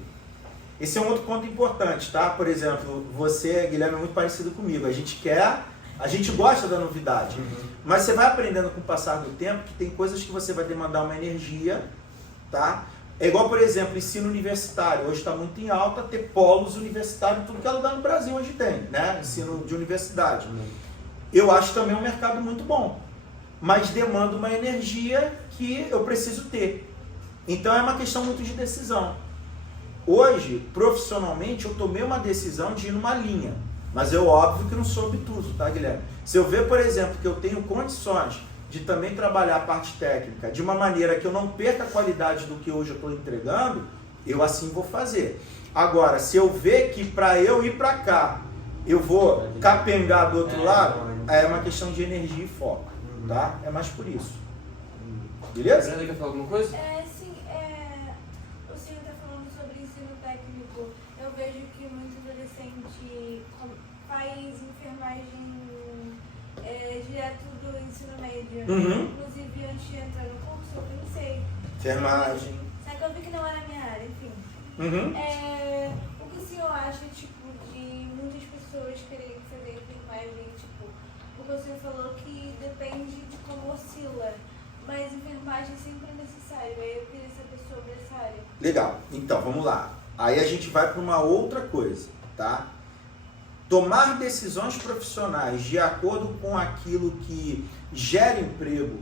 Esse é um outro ponto importante, tá? Por exemplo, você, Guilherme, é muito parecido comigo. A gente gosta da novidade, mas você vai aprendendo com o passar do tempo que tem coisas que você vai demandar uma energia, tá? É igual, por exemplo, ensino universitário. Hoje está muito em alta ter polos universitários, tudo que é lugar no Brasil hoje tem, né? Ensino de universidade. Eu acho também um mercado muito bom, mas demanda uma energia que eu preciso ter. Então é uma questão muito de decisão. Hoje, profissionalmente, eu tomei uma decisão de ir numa linha, mas eu óbvio que não sou obtuso, tá, Guilherme? Se eu ver, por exemplo, que eu tenho condições de também trabalhar a parte técnica de uma maneira que eu não perca a qualidade do que hoje eu estou entregando, eu assim vou fazer. Agora, se eu ver que para eu ir para cá, eu vou capengar do outro lado, é uma questão de energia e foco, tá? É mais por isso. Beleza? Brenda, quer falar alguma coisa? Sim, o senhor está falando sobre ensino técnico. Eu vejo que muito adolescente faz enfermagem direto do ensino médio. Inclusive, antes de entrar no curso, eu pensei. Enfermagem. Só que eu vi que não era a minha área, enfim. O que o senhor acha, tipo, de muitas pessoas quererem fazer enfermagem, tipo, porque o senhor falou que depende de como oscila, mas enfermagem sempre é necessário, aí eu queria saber sobre essa área. Legal, então vamos lá. Aí a gente vai para uma outra coisa, tá? Tomar decisões profissionais de acordo com aquilo que gera emprego,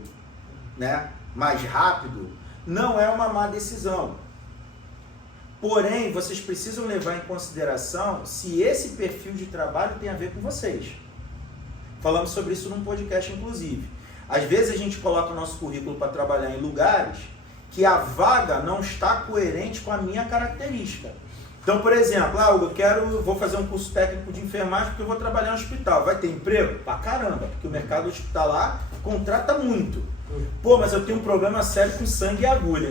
né, mais rápido, não é uma má decisão. Porém, vocês precisam levar em consideração se esse perfil de trabalho tem a ver com vocês. Falamos sobre isso num podcast, inclusive. Às vezes a gente coloca o nosso currículo para trabalhar em lugares que a vaga não está coerente com a minha característica. Então, por exemplo, eu vou fazer um curso técnico de enfermagem porque eu vou trabalhar no hospital. Vai ter emprego? Pra caramba, porque o mercado hospitalar contrata muito. Pô, mas eu tenho um problema sério com sangue e agulha.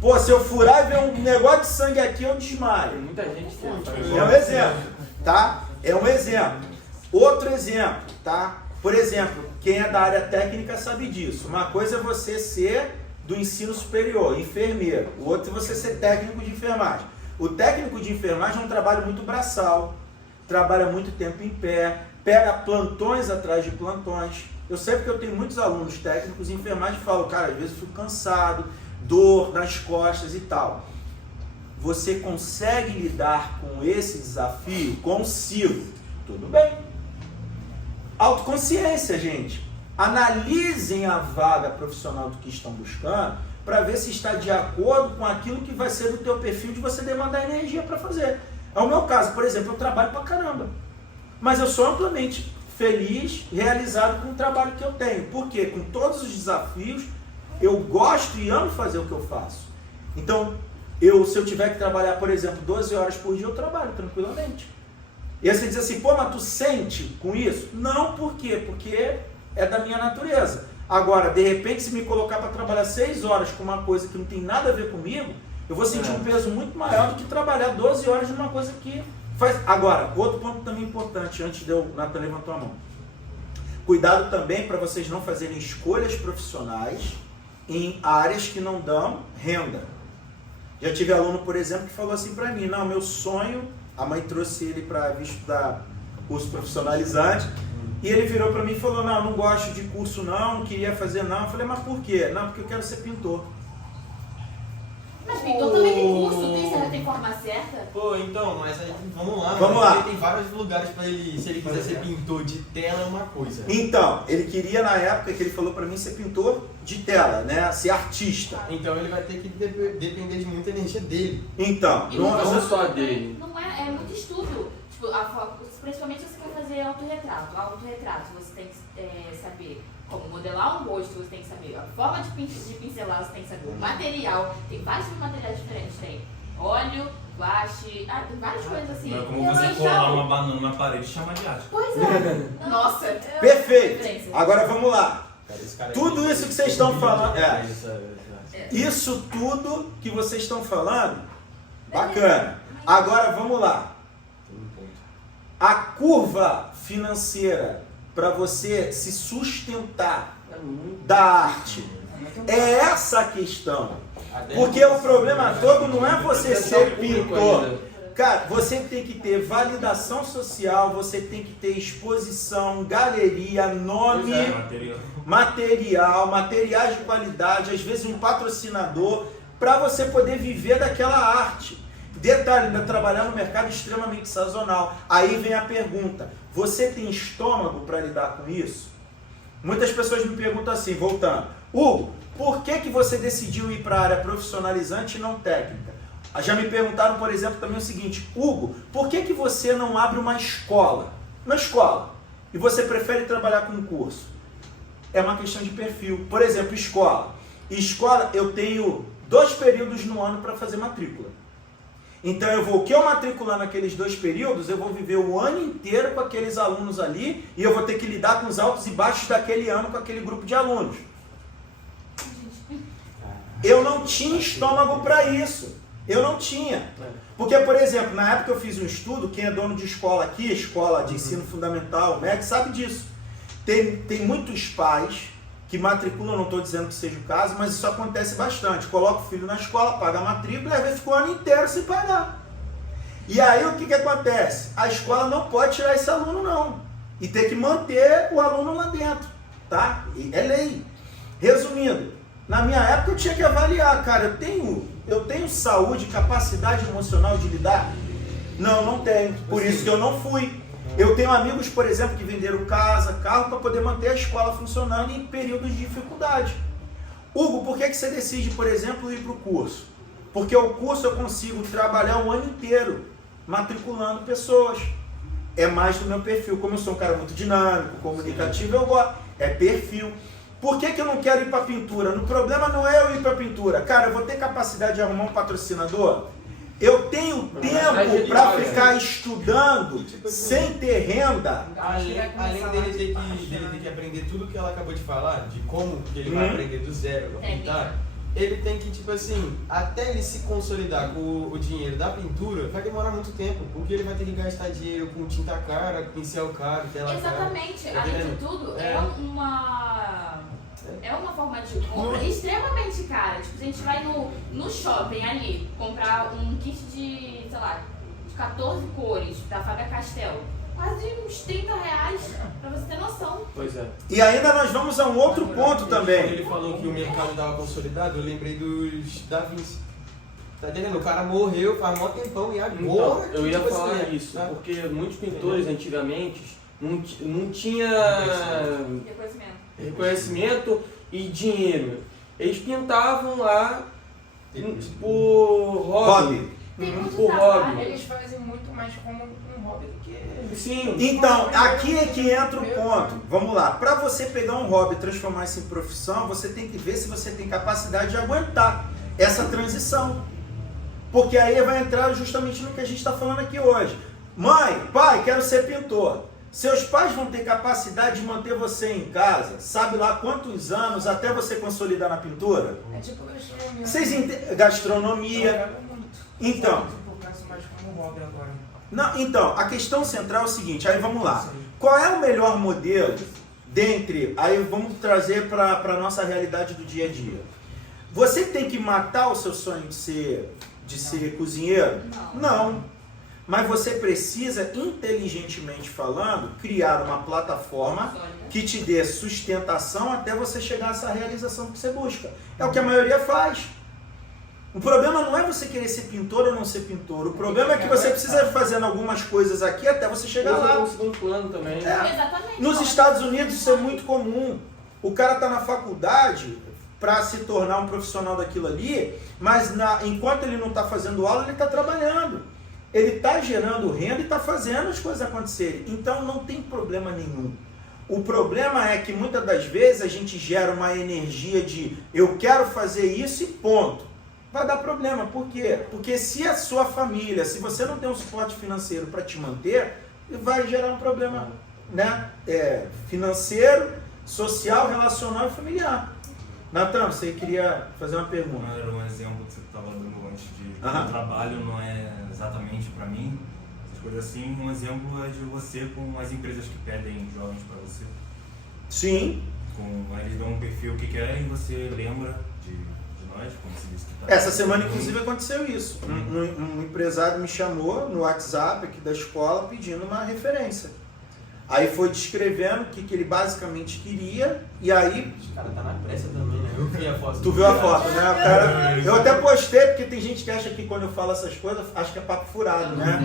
Pô, se eu furar e ver um negócio de sangue aqui, eu desmaio. Tem muita gente que É um exemplo, tá? É um exemplo. Outro exemplo, tá? Por exemplo, quem é da área técnica sabe disso. Uma coisa é você ser do ensino superior, enfermeiro. O outro é você ser técnico de enfermagem. O técnico de enfermagem é um trabalho muito braçal, trabalha muito tempo em pé, pega plantões atrás de plantões. Eu sei porque eu tenho muitos alunos técnicos em enfermagem que falam, cara, às vezes eu fico cansado, dor nas costas e tal. Você consegue lidar com esse desafio? Consigo. Tudo bem. Autoconsciência, gente. Analisem a vaga profissional do que estão buscando para ver se está de acordo com aquilo que vai ser do teu perfil de você demandar energia para fazer. É o meu caso, por exemplo, eu trabalho pra caramba, mas eu sou amplamente feliz, realizado com o trabalho que eu tenho. Por quê? Com todos os desafios, eu gosto e amo fazer o que eu faço. Então, se eu tiver que trabalhar, por exemplo, 12 horas por dia, eu trabalho tranquilamente. E aí você diz assim, pô, mas tu sente com isso? Não, por quê? Porque é da minha natureza. Agora, de repente, se me colocar para trabalhar 6 horas com uma coisa que não tem nada a ver comigo, eu vou sentir um peso muito maior do que trabalhar 12 horas numa coisa que faz... Agora, outro ponto também importante, antes de eu... Nathan levantou a mão. Cuidado também para vocês não fazerem escolhas profissionais em áreas que não dão renda. Já tive aluno, por exemplo, que falou assim para mim, não, meu sonho, a mãe trouxe ele para vir estudar curso profissionalizante, e ele virou para mim e falou, não gosto de curso não queria fazer não. Eu falei, mas por quê? Não, porque eu quero ser pintor. Mas pintor também tem curso, tem forma certa? Pô, então, mas aí, vamos lá. Vamos lá. Tem vários lugares pra ele, se ele quiser ser pintor de tela, é uma coisa. Então, ele queria na época que ele falou para mim ser pintor de tela, né? Ser artista. Então ele vai ter que depender de muita energia dele. Então, E Não é só dele. Não é muito estudo. Tipo, principalmente se você quer fazer autorretrato. Autorretrato, você tem que saber como modelar um rosto, você tem que saber a forma de pincelar, você tem que saber o material. Tem vários materiais diferentes, tem óleo, guache, tem várias coisas assim. Não é como você colar uma banana na parede e chamar de arte. Pois é. Nossa. Perfeito. Agora vamos lá. Cara, esse cara Tudo isso que vocês estão falando, É. isso tudo que vocês estão falando, bacana. Agora vamos lá. A curva financeira para você se sustentar da arte é essa a questão. Porque o problema todo não é você ser pintor. Cara, você tem que ter validação social, você tem que ter exposição, galeria, nome, materiais de qualidade, às vezes um patrocinador, para você poder viver daquela arte. Detalhe, ainda trabalhar no mercado extremamente sazonal. Aí vem a pergunta, você tem estômago para lidar com isso? Muitas pessoas me perguntam assim, voltando, Hugo, por que você decidiu ir para a área profissionalizante e não técnica? Já me perguntaram, por exemplo, também o seguinte, Hugo, por que você não abre uma escola? Uma escola. E você prefere trabalhar com um curso? É uma questão de perfil. Por exemplo, escola. Escola, eu tenho 2 períodos no ano para fazer matrícula. Então o que eu matricular naqueles 2 períodos, eu vou viver o ano inteiro com aqueles alunos ali e eu vou ter que lidar com os altos e baixos daquele ano com aquele grupo de alunos. Eu não tinha estômago para isso. Eu não tinha. Porque, por exemplo, na época eu fiz um estudo, quem é dono de escola aqui, escola de ensino fundamental, MEC, sabe disso. Tem muitos pais que matriculam, não estou dizendo que seja o caso, mas isso acontece bastante. Coloca o filho na escola, paga a matrícula e às vezes fica o ano inteiro sem pagar. E aí o que acontece? A escola não pode tirar esse aluno não. E tem que manter o aluno lá dentro. Tá? É lei. Resumindo, na minha época eu tinha que avaliar, cara, eu tenho saúde, capacidade emocional de lidar? Não tenho. Por isso que eu não fui. Eu tenho amigos, por exemplo, que venderam casa, carro para poder manter a escola funcionando em períodos de dificuldade. Hugo, por que você decide, por exemplo, ir para o curso? Porque o curso eu consigo trabalhar o ano inteiro matriculando pessoas. É mais do meu perfil. Como eu sou um cara muito dinâmico, comunicativo, eu gosto. É perfil. Por que eu não quero ir para a pintura? O problema não é eu ir para a pintura. Cara, eu vou ter capacidade de arrumar um patrocinador? Eu tenho tempo para ficar estudando sem ter renda? Além dele ter que aprender tudo que ela acabou de falar, de como que ele vai aprender do zero a pintar, ele tem que, tipo assim, até ele se consolidar com o dinheiro da pintura, vai demorar muito tempo, porque ele vai ter que gastar dinheiro com tinta cara, pincel caro, tela cara. Exatamente. Além de tudo, é uma forma de compra extremamente cara. Tipo, a gente vai no shopping ali, comprar um kit de, sei lá, de 14 cores da Faber-Castell. Quase uns 30 reais, pra você ter noção. Pois é. E ainda nós vamos a um outro ponto também. Quando ele falou que o mercado estava consolidado, eu lembrei dos Da Vinci. Tá entendendo? O cara morreu faz mó tempão e agora... Então, eu ia tipo falar assim, isso, tá? porque muitos pintores antigamente não tinha reconhecimento e dinheiro. Eles pintavam lá por hobby. Tem muito Por trabalho. hobby. Eles fazem muito mais como um hobby do que... Sim. Então, aqui é que entra o ponto. Vamos lá. Para você pegar um hobby e transformar isso em profissão, você tem que ver se você tem capacidade de aguentar essa transição. Porque aí vai entrar justamente no que a gente está falando aqui hoje. Mãe, pai, quero ser pintor. Seus pais vão ter capacidade de manter você em casa, sabe lá quantos anos até você consolidar na pintura? É tipo gastronomia. Vocês entendem? Gastronomia. Eu gravo muito. Então. Eu penso mais como hobby agora. Não, então, a questão central é o seguinte, aí vamos lá. Qual é o melhor modelo dentre, aí vamos trazer para a nossa realidade do dia a dia. Você tem que matar o seu sonho de ser cozinheiro? Não. Mas você precisa, inteligentemente falando, criar uma plataforma que te dê sustentação até você chegar a essa realização que você busca. É o que a maioria faz. O problema não é você querer ser pintor ou não ser pintor. O problema é que você precisa fazer algumas coisas aqui até você chegar lá. Um segundo plano também. Exatamente. Nos Estados Unidos isso é muito comum. O cara está na faculdade para se tornar um profissional daquilo ali, mas enquanto ele não está fazendo aula, ele está trabalhando. ele está gerando renda e está fazendo as coisas acontecerem. Então não tem problema nenhum. O problema é que muitas das vezes a gente gera uma energia de eu quero fazer isso e ponto. Vai dar problema. Por quê? Porque se a sua família, se você não tem um suporte financeiro para te manter, vai gerar um problema, né? Financeiro, social, relacional e familiar. Natan, você queria fazer uma pergunta? Era um exemplo que você estava dando antes de o trabalho não é exatamente para mim, essas coisas assim. Um exemplo é de você com as empresas que pedem jovens para você. Sim. Eles dão um perfil que querem e você lembra de nós, como se disse que tá. Essa semana, inclusive, aconteceu isso. Um empresário me chamou no WhatsApp aqui da escola pedindo uma referência. Aí foi descrevendo o que ele basicamente queria, e aí... Os caras tá na pressa também, né? Eu vi a foto. Tu viu a foto, né? O cara, eu até postei, porque tem gente que acha que quando eu falo essas coisas, acha que é papo furado, né?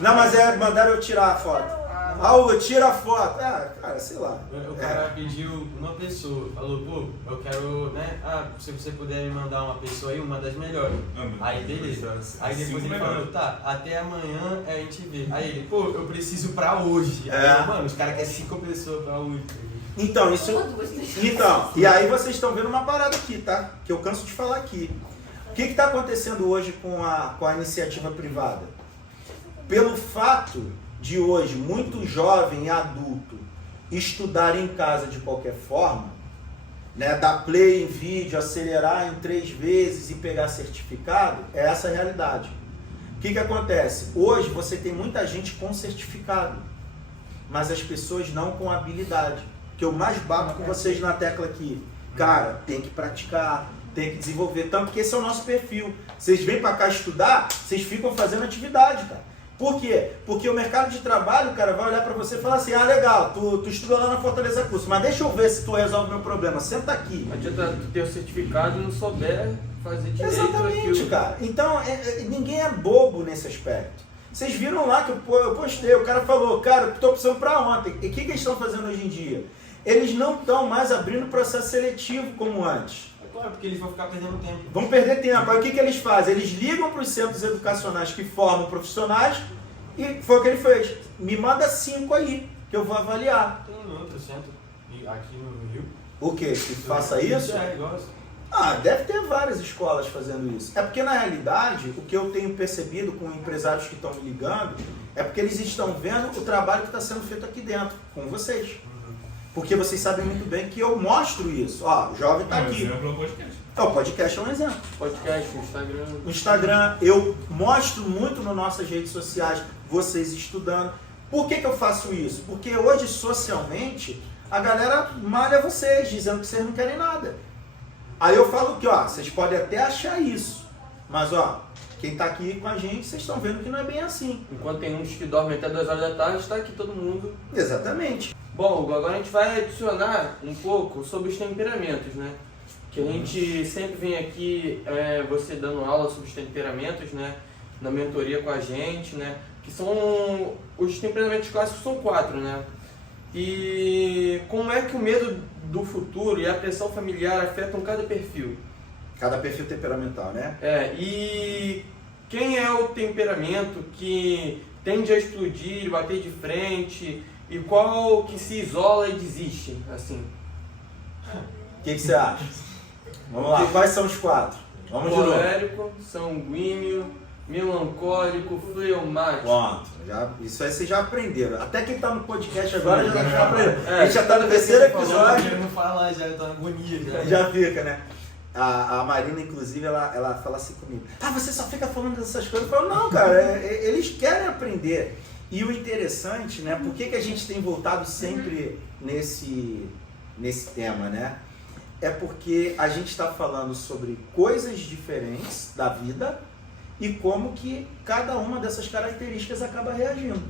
Não, mas mandaram eu tirar a foto. Raul, tira a foto. Cara, sei lá. O cara pediu uma pessoa, falou, pô, eu quero, né? Se você puder me mandar uma pessoa aí, uma das melhores. Aí beleza. Aí depois ele falou, tá, até amanhã a gente vê. Aí ele, pô, eu preciso pra hoje. Aí, mano, os caras querem 5 pessoas pra hoje. Então, e aí vocês estão vendo uma parada aqui, tá? Que eu canso de falar aqui. O que está acontecendo hoje com a iniciativa privada? Pelo fato de hoje muito jovem e adulto estudar em casa de qualquer forma, né, dar play em vídeo, acelerar em 3 vezes e pegar certificado, é essa a realidade. O que acontece? Hoje você tem muita gente com certificado, mas as pessoas não com habilidade. Que eu mais bato com vocês na tecla aqui. Cara, tem que praticar, tem que desenvolver. Tanto que esse é o nosso perfil. Vocês vêm para cá estudar, vocês ficam fazendo atividade, cara. Por quê? Porque o mercado de trabalho, o cara vai olhar para você e falar assim, legal, tu estudou lá na Fortaleza Curso, mas deixa eu ver se tu resolve o meu problema, senta aqui. Não adianta tu ter o certificado e não souber fazer direito. Exatamente, aquilo. cara. Então, ninguém é bobo nesse aspecto. Vocês viram lá que eu postei, o cara falou, cara, eu tô precisando para ontem. E o que eles estão fazendo hoje em dia? Eles não estão mais abrindo processo seletivo como antes. Claro, porque eles vão ficar perdendo tempo. Vão perder tempo. Aí o que eles fazem? Eles ligam para os centros educacionais que formam profissionais e foi o que ele fez. Me manda 5 aí, que eu vou avaliar. Tem outro centro aqui no Rio. O quê? Que faça isso? É, igual assim. Deve ter várias escolas fazendo isso. É porque, na realidade, o que eu tenho percebido com empresários que estão me ligando é porque eles estão vendo o trabalho que está sendo feito aqui dentro, com vocês. Porque vocês sabem muito bem que eu mostro isso. O jovem está aqui. O podcast é um exemplo. Podcast, Instagram. No Instagram, eu mostro muito nas nossas redes sociais, vocês estudando. Por que eu faço isso? Porque hoje, socialmente, a galera malha vocês, dizendo que vocês não querem nada. Aí eu falo que, vocês podem até achar isso, mas, quem está aqui com a gente, vocês estão vendo que não é bem assim. Enquanto tem uns que dormem até 2 horas da tarde, está aqui todo mundo. Exatamente. Bom, Hugo, agora a gente vai adicionar um pouco sobre os temperamentos, né? Que a gente sempre vem aqui, você dando aula sobre os temperamentos, né? Na mentoria com a gente, né? Que são, os temperamentos clássicos são 4, né? E como é que o medo do futuro e a pressão familiar afetam cada perfil? Cada perfil temperamental, né? E quem é o temperamento que tende a explodir, bater de frente, e qual que se isola e desiste, assim? O que você acha? Vamos lá, quais são os 4? Vamos de novo. Colérico, sanguíneo, melancólico, fleumático. Pronto, isso aí vocês já aprenderam. Até quem tá no podcast agora já aprendeu. É, a gente já tá no terceiro episódio. Eu não falar já, eu tô na agonia. Já fica, né? A Marina, inclusive, ela fala assim comigo. Você só fica falando dessas coisas. Eu falo, não, cara, eles querem aprender. E o interessante, né? Por que a gente tem voltado sempre nesse tema, né? É porque a gente está falando sobre coisas diferentes da vida e como que cada uma dessas características acaba reagindo.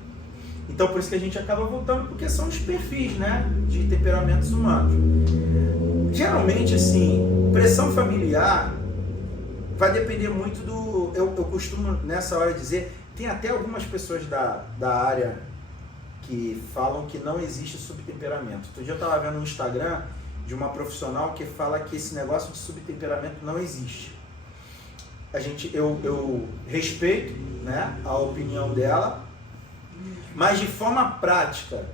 Então, por isso que a gente acaba voltando, porque são os perfis, né? De temperamentos humanos. Geralmente, assim, pressão familiar vai depender muito do... Eu costumo, nessa hora, dizer... Tem até algumas pessoas da área que falam que não existe subtemperamento. Outro dia eu estava vendo no Instagram de uma profissional que fala que esse negócio de subtemperamento não existe. eu respeito, né, a opinião dela, mas de forma prática,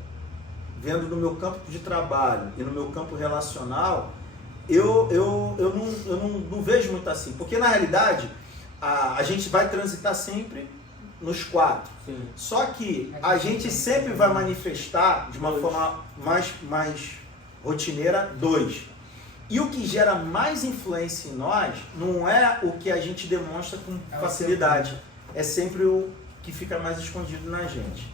vendo no meu campo de trabalho e no meu campo relacional, eu não vejo muito assim. Porque na realidade, a gente vai transitar sempre nos 4. Sim. Só que a gente sempre vai manifestar de uma forma mais rotineira 2. E o que gera mais influência em nós não é o que a gente demonstra com facilidade. É sempre o que fica mais escondido na gente.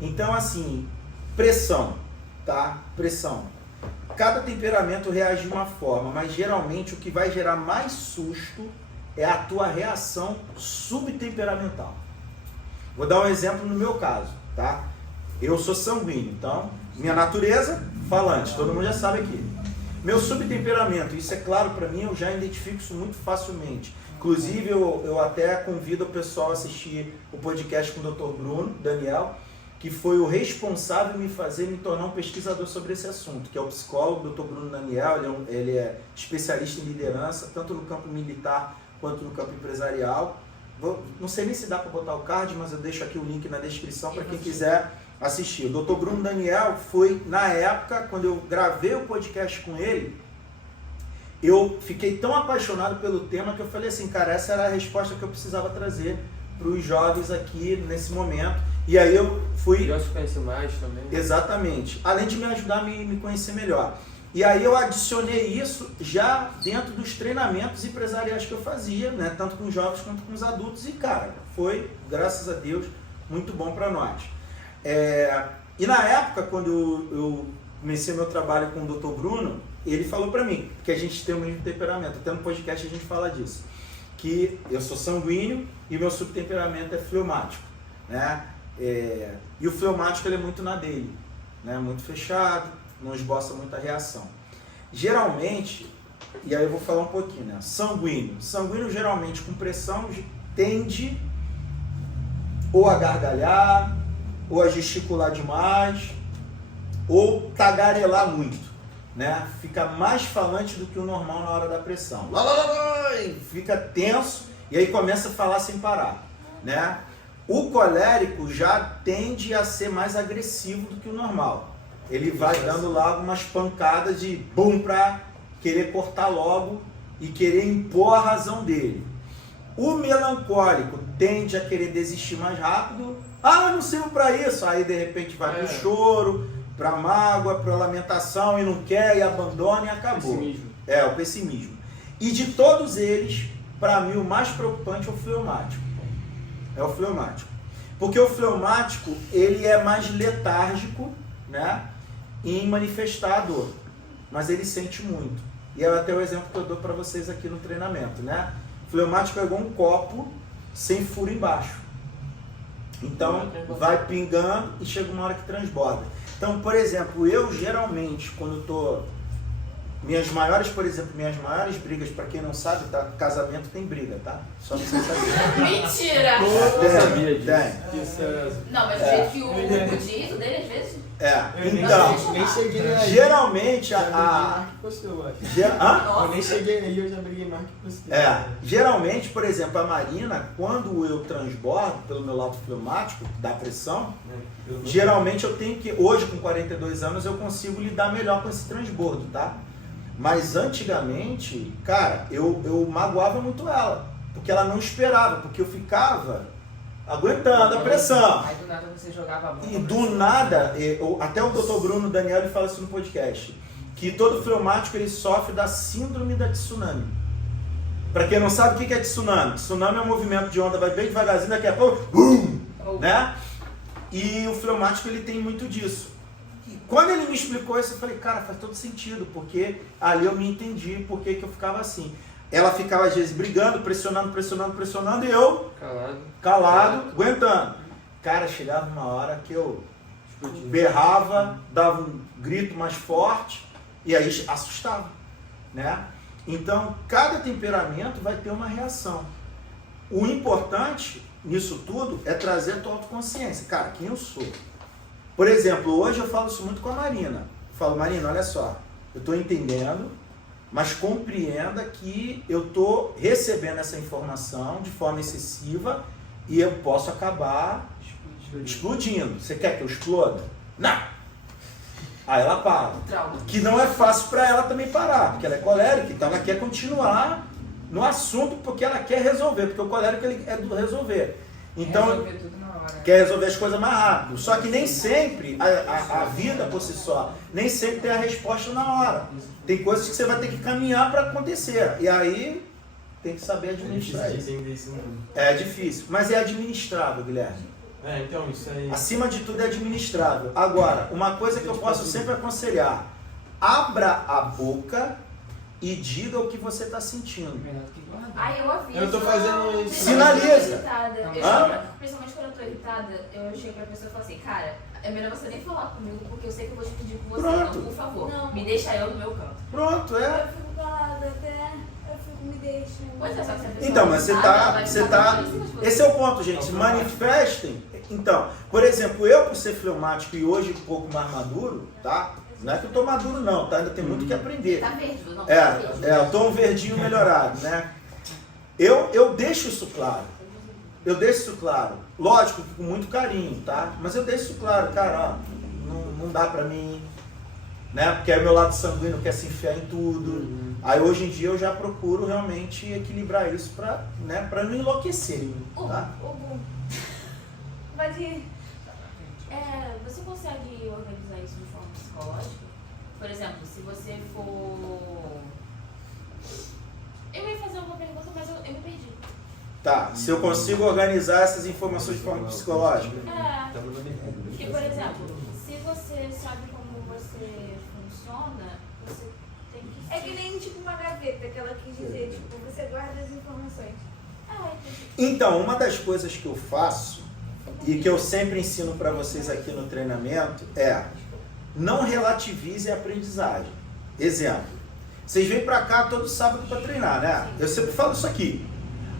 Então, assim, pressão, tá? Pressão. Cada temperamento reage de uma forma, mas geralmente o que vai gerar mais susto é a tua reação subtemperamental. Vou dar um exemplo no meu caso, tá? Eu sou sanguíneo, então, minha natureza, falante, todo mundo já sabe aqui. Meu subtemperamento, isso é claro para mim, eu já identifico isso muito facilmente. Inclusive, eu até convido o pessoal a assistir o podcast com o Dr. Bruno Daniel, que foi o responsável em me tornar um pesquisador sobre esse assunto, que é o psicólogo Dr. Bruno Daniel. Ele é especialista em liderança, tanto no campo militar quanto no campo empresarial. Não sei nem se dá para botar o card, mas eu deixo aqui o link na descrição para quem quiser assistir. O Dr. Bruno Daniel foi, na época, quando eu gravei o podcast com ele, eu fiquei tão apaixonado pelo tema que eu falei assim, cara, essa era a resposta que eu precisava trazer para os jovens aqui nesse momento. E aí eu fui... E eu se conhecer mais também. Exatamente. Além de me ajudar a me conhecer melhor. E aí eu adicionei isso já dentro dos treinamentos empresariais que eu fazia, né? Tanto com os jovens quanto com os adultos. E, cara, foi, graças a Deus, muito bom para nós. E na época, quando eu comecei meu trabalho com o Dr. Bruno, ele falou para mim que a gente tem o mesmo temperamento. Até no podcast a gente fala disso. Que eu sou sanguíneo e meu subtemperamento é fleumático, né? E o fleumático ele é muito na dele, né? Muito fechado, não esboça muita reação. Geralmente, e aí eu vou falar um pouquinho, né? Sanguíneo geralmente com pressão tende ou a gargalhar, ou a gesticular demais, ou tagarelar muito, né? Fica mais falante do que o normal na hora da pressão. Fica tenso e aí começa a falar sem parar, né? O colérico já tende a ser mais agressivo do que o normal. Ele vai dando lá algumas pancadas de bum para querer cortar logo e querer impor a razão dele. O melancólico tende a querer desistir mais rápido. Ah, não sirvo para isso. Aí de repente vai pro choro, pra mágoa, pra lamentação e não quer e abandona e acabou. Pessimismo. O pessimismo. E de todos eles, para mim o mais preocupante é o fleumático. É o fleumático. Porque o fleumático, ele é mais letárgico, né, em manifestar a dor. Mas ele sente muito. E é até o exemplo que eu dou para vocês aqui no treinamento, né? Fleumático é igual um copo sem furo embaixo. Então, vai pingando e chega uma hora que transborda. Então, por exemplo, eu geralmente, quando estou... Minhas maiores brigas, para quem não sabe, tá? Casamento tem briga, tá? Só pra vocês saberem. Mentira! Eu sabia disso. Tem. Não, mas o jeito que o Hugo diz, o dele às vezes... Então, Nem cheguei aí. geralmente Eu nem cheguei aí, eu já briguei mais que você. Geralmente, por exemplo, a Marina, quando eu transbordo pelo meu lado fleumático, da pressão, geralmente eu tenho que, hoje com 42 anos, eu consigo lidar melhor com esse transbordo, tá? Mas antigamente, cara, eu magoava muito ela, porque ela não esperava, porque eu ficava aguentando a pressão. Aí do nada você jogava a mão. E do nada, até o Dr. Bruno Daniel ele fala isso no podcast, que todo fleumático ele sofre da síndrome da tsunami. Para quem não sabe, o que é tsunami? Tsunami é um movimento de onda, vai bem devagarzinho, daqui a pouco, né? E o fleumático ele tem muito disso. E quando ele me explicou isso, eu falei, cara, faz todo sentido, porque ali eu me entendi por que eu ficava assim. Ela ficava às vezes brigando, pressionando e eu calado, aguentando. Cara, chegava uma hora que eu berrava, dava um grito mais forte e aí assustava, né? Então, cada temperamento vai ter uma reação. O importante nisso tudo é trazer a tua autoconsciência. Cara, quem eu sou? Por exemplo, hoje eu falo isso muito com a Marina. Eu falo, Marina, olha só, eu estou entendendo mas compreenda que eu estou recebendo essa informação de forma excessiva e eu posso acabar explodindo. Você quer que eu exploda? Não! Aí ela para. Trauma. Que não é fácil para ela também parar, porque ela é colérica, então ela quer continuar no assunto porque ela quer resolver, porque o colérico ele é do resolver. Então, Resolver tudo na hora. quer resolver as coisas mais rápido. Só que nem sempre a vida por si só, nem sempre tem a resposta na hora. Tem coisas que você vai ter que caminhar para acontecer. E aí tem que saber administrar isso. entender isso mundo. É difícil, mas é administrável, Guilherme. Então, isso aí. Acima de tudo é administrável. Agora, uma coisa que eu posso sempre aconselhar: abra a boca e diga o que você está sentindo. Melhor do que guardar. Ai, eu aviso. Eu tô fazendo isso. Sinaliza. Principalmente quando eu tô irritada, eu chego pra pessoa e falo assim, cara, é melhor você nem falar comigo, porque eu sei que eu vou te pedir com você. Pronto. Então, por favor, Não. me deixa eu no meu canto. Pronto, é. Eu fico calada até, eu fico me deixando. Pois é, só que se a pessoa Então, não mas você sabe, tá. ela vai Você ficar tá. falando em cima de você. Esse é o ponto, gente. Se manifestem. Então, por exemplo, eu por ser fleumático e hoje um pouco mais maduro, tá? Não é que eu tô maduro não, tá? Ainda tem muito que aprender. Tá verde, não? Tá verde. Eu tô um verdinho melhorado, né? Eu deixo isso claro. Eu deixo isso claro. Lógico, com muito carinho, tá? Mas eu deixo isso claro, cara, ó, não dá pra mim, né? Porque aí meu lado sanguíneo quer se enfiar em tudo. Aí hoje em dia eu já procuro realmente equilibrar isso pra, né, pra não enlouquecer, tá? Hugo, pode ir. Você consegue organizar isso de forma psicológica? Por exemplo, se você for... Eu ia fazer uma pergunta, mas eu me perdi. Tá, se eu consigo organizar essas informações de forma psicológica. Porque, por exemplo, se você sabe como você funciona, você tem que... É que nem tipo uma gaveta que ela quis dizer, tipo, você guarda as informações. entendi. Então, uma das coisas que eu faço e que eu sempre ensino para vocês aqui no treinamento é: não relativize a aprendizagem. Exemplo, vocês vêm para cá todo sábado para treinar, né? Eu sempre falo isso aqui.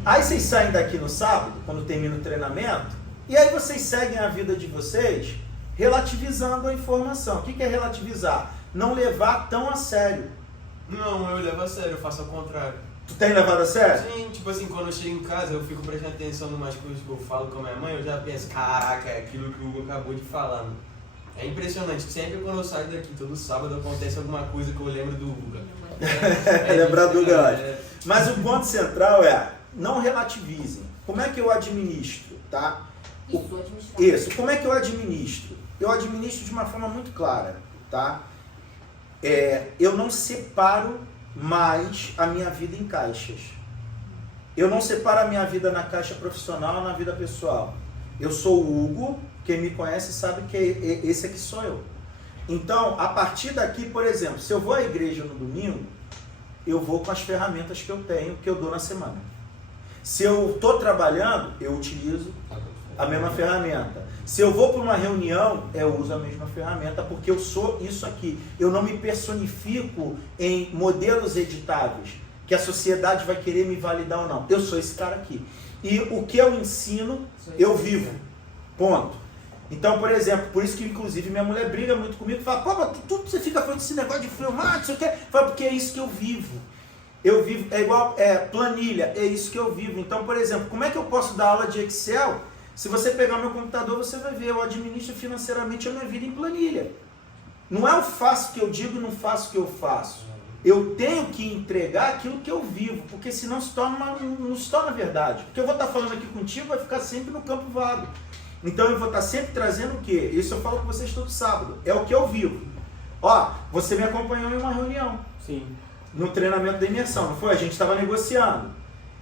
Aí vocês saem daqui no sábado, quando termina o treinamento, e aí vocês seguem a vida de vocês relativizando a informação. O que é relativizar? Não levar tão a sério. Não, eu levo a sério, eu faço ao contrário. Tu tem levado a sério? Sim, tipo assim, quando eu chego em casa, eu fico prestando atenção em umas coisas que eu falo com a minha mãe, eu já penso, caraca, é aquilo que o Hugo acabou de falar. Mano. É impressionante, sempre quando eu saio daqui, todo sábado, acontece alguma coisa que eu lembro do Hugo. Lembrar do Hugo. é, Mas o ponto central é: não relativizem. Como é que eu administro, tá? Isso, administrar. Isso. Como é que eu administro? Eu administro de uma forma muito clara, tá? Eu não separo mais a minha vida em caixas. Eu não separo a minha vida na caixa profissional, na vida pessoal. Eu sou o Hugo, quem me conhece sabe que esse aqui sou eu. Então, a partir daqui, por exemplo, se eu vou à igreja no domingo, eu vou com as ferramentas que eu tenho, que eu dou na semana. Se eu estou trabalhando, eu utilizo a mesma ferramenta. Se eu vou para uma reunião, eu uso a mesma ferramenta, porque eu sou isso aqui. Eu não me personifico em modelos editáveis, que a sociedade vai querer me validar ou não. Eu sou esse cara aqui. E o que eu ensino, eu vivo. Ponto. Então, por exemplo, por isso que inclusive minha mulher briga muito comigo, fala, pô, mas tudo você fica falando desse negócio de filmar, isso aqui. Fala, porque é isso que eu vivo. Eu vivo, é igual planilha, é isso que eu vivo. Então, por exemplo, como é que eu posso dar aula de Excel? Se você pegar meu computador, você vai ver, eu administro financeiramente a minha vida em planilha. Não é o faço que eu digo e não faço o que eu faço. Eu tenho que entregar aquilo que eu vivo, porque senão não se torna verdade. Porque eu vou estar falando aqui contigo, vai ficar sempre no campo vago. Então eu vou estar sempre trazendo o quê? Isso eu falo com vocês todo sábado. É o que eu vivo. Ó, você me acompanhou em uma reunião. Sim. No treinamento da imersão, não foi? A gente estava negociando.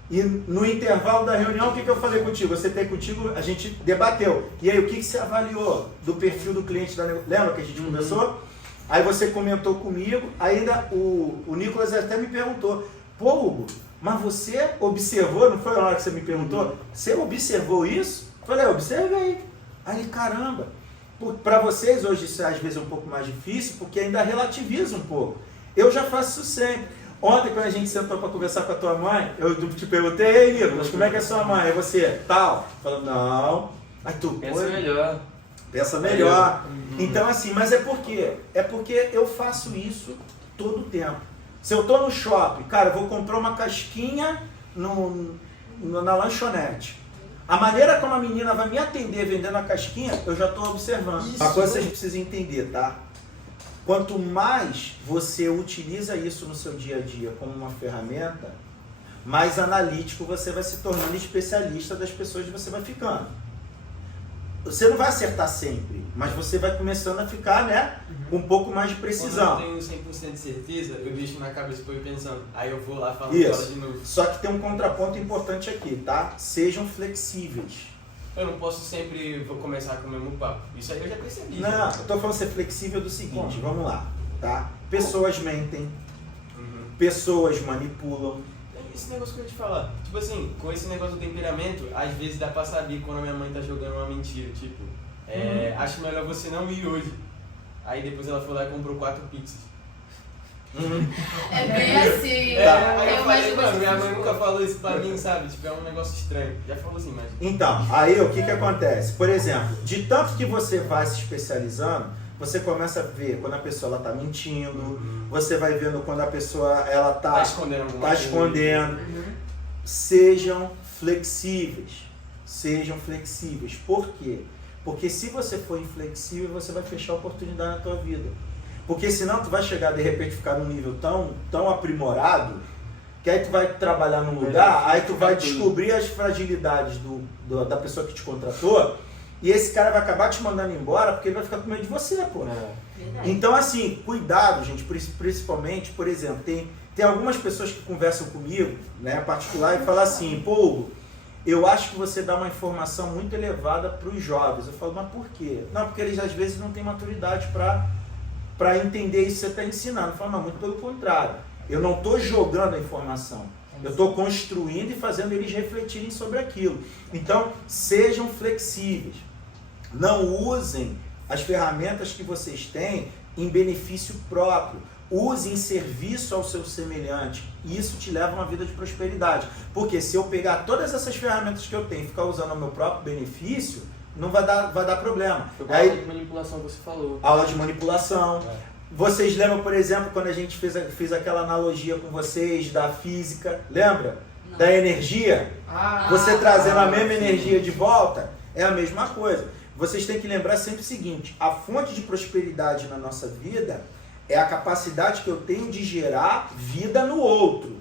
E no intervalo da reunião, o que eu falei contigo? Você tem contigo, a gente debateu. E aí, o que você avaliou do perfil do cliente da negociação? Lembra que a gente conversou? Aí você comentou comigo, ainda o Nicolas até me perguntou, pô, Hugo, mas você observou, não foi na hora que você me perguntou? Você observou isso? Eu falei, observei. Aí, caramba, para vocês hoje isso às vezes é um pouco mais difícil, porque ainda relativiza um pouco. Eu já faço isso sempre. Ontem, quando a gente sentou para conversar com a tua mãe, eu te perguntei, ei, Nicolas, como é que é a sua mãe? Aí você, tal. Falou, não. Aí tu, Pensa melhor. Pensa melhor. Então, assim, mas é por quê? É porque eu faço isso todo o tempo. Se eu tô no shopping, cara, eu vou comprar uma casquinha na lanchonete. A maneira como a menina vai me atender vendendo a casquinha, eu já estou observando. Uma coisa que vocês precisam entender, tá? Quanto mais você utiliza isso no seu dia a dia como uma ferramenta, mais analítico você vai se tornando especialista das pessoas que você vai ficando. Você não vai acertar sempre, mas você vai começando a ficar, né, com um pouco mais de precisão. Quando eu tenho 100% de certeza, eu deixo na cabeça e pensando. Aí eu vou lá falando Isso. com ela de novo. Só que tem um contraponto importante aqui, tá? Sejam flexíveis. Eu não posso sempre vou começar com o mesmo papo. Isso aí eu já percebi. Não, já. eu tô falando ser flexível do seguinte, vamos lá, tá? Pessoas mentem, pessoas manipulam. Esse negócio que eu ia te falar, tipo assim, com esse negócio do temperamento, às vezes dá pra saber quando a minha mãe tá jogando uma mentira, tipo, acho melhor você não ir hoje. Aí depois ela foi lá e comprou 4 pizzas. É bem assim. Aí eu Eu falei, imagino mano, minha assim. mãe nunca falou isso pra mim, sabe? Tipo, é um negócio estranho. Já falou assim, mas... Então, aí o que acontece? Por exemplo, de tanto que você vai se especializando, você começa a ver quando a pessoa ela tá mentindo, você vai vendo quando a pessoa ela Tá escondendo alguma tá coisa. escondendo. Sejam flexíveis. Sejam flexíveis. Por quê? Porque se você for inflexível, você vai fechar a oportunidade na tua vida. Porque senão tu vai chegar de repente ficar num nível tão aprimorado que aí tu vai trabalhar num lugar, aí tu vai descobrir as fragilidades da pessoa que te contratou e esse cara vai acabar te mandando embora porque ele vai ficar com medo de você, pô. Verdade. Então assim, cuidado, gente, principalmente, por exemplo, tem algumas pessoas que conversam comigo, né, particular, e falam assim, pô, eu acho que você dá uma informação muito elevada para os jovens. Eu falo, mas por quê? Não, porque eles às vezes não têm maturidade para entender isso que você está ensinando. Eu falo, não, muito pelo contrário. Eu não estou jogando a informação. Eu estou construindo e fazendo eles refletirem sobre aquilo. Então, sejam flexíveis. Não usem as ferramentas que vocês têm em benefício próprio. Use em serviço ao seu semelhante. E isso te leva a uma vida de prosperidade. Porque se eu pegar todas essas ferramentas que eu tenho e ficar usando ao meu próprio benefício, não vai dar problema. Foi a aula de manipulação que você falou. Aula de manipulação. Vocês lembram, por exemplo, quando a gente fez aquela analogia com vocês da física? Lembra? Não. Da energia? Você trazendo a mesma sim. energia de volta, é a mesma coisa. Vocês têm que lembrar sempre o seguinte, a fonte de prosperidade na nossa vida é a capacidade que eu tenho de gerar vida no outro.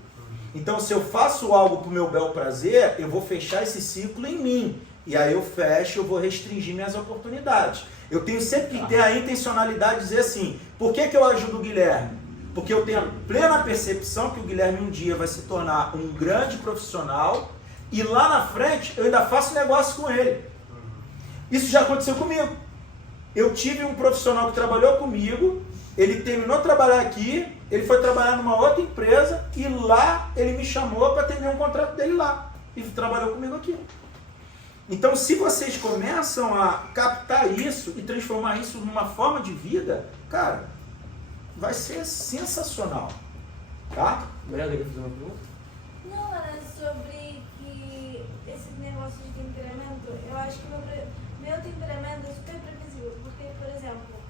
Então, se eu faço algo para o meu bel prazer, eu vou fechar esse ciclo em mim. E aí eu fecho, eu vou restringir minhas oportunidades. Eu tenho sempre que ter a intencionalidade de dizer assim, por que eu ajudo o Guilherme? Porque eu tenho a plena percepção que o Guilherme um dia vai se tornar um grande profissional e lá na frente eu ainda faço negócio com ele. Isso já aconteceu comigo. Eu tive um profissional que trabalhou comigo, ele terminou de trabalhar aqui, ele foi trabalhar numa outra empresa e lá ele me chamou para atender um contrato dele lá. E trabalhou comigo aqui. Então, se vocês começam a captar isso e transformar isso numa forma de vida, cara, vai ser sensacional, tá? Brenda, quer fazer uma pergunta? Não, era sobre que esse negócio de temperamento, eu acho que meu temperamento é super previsível, porque, por exemplo,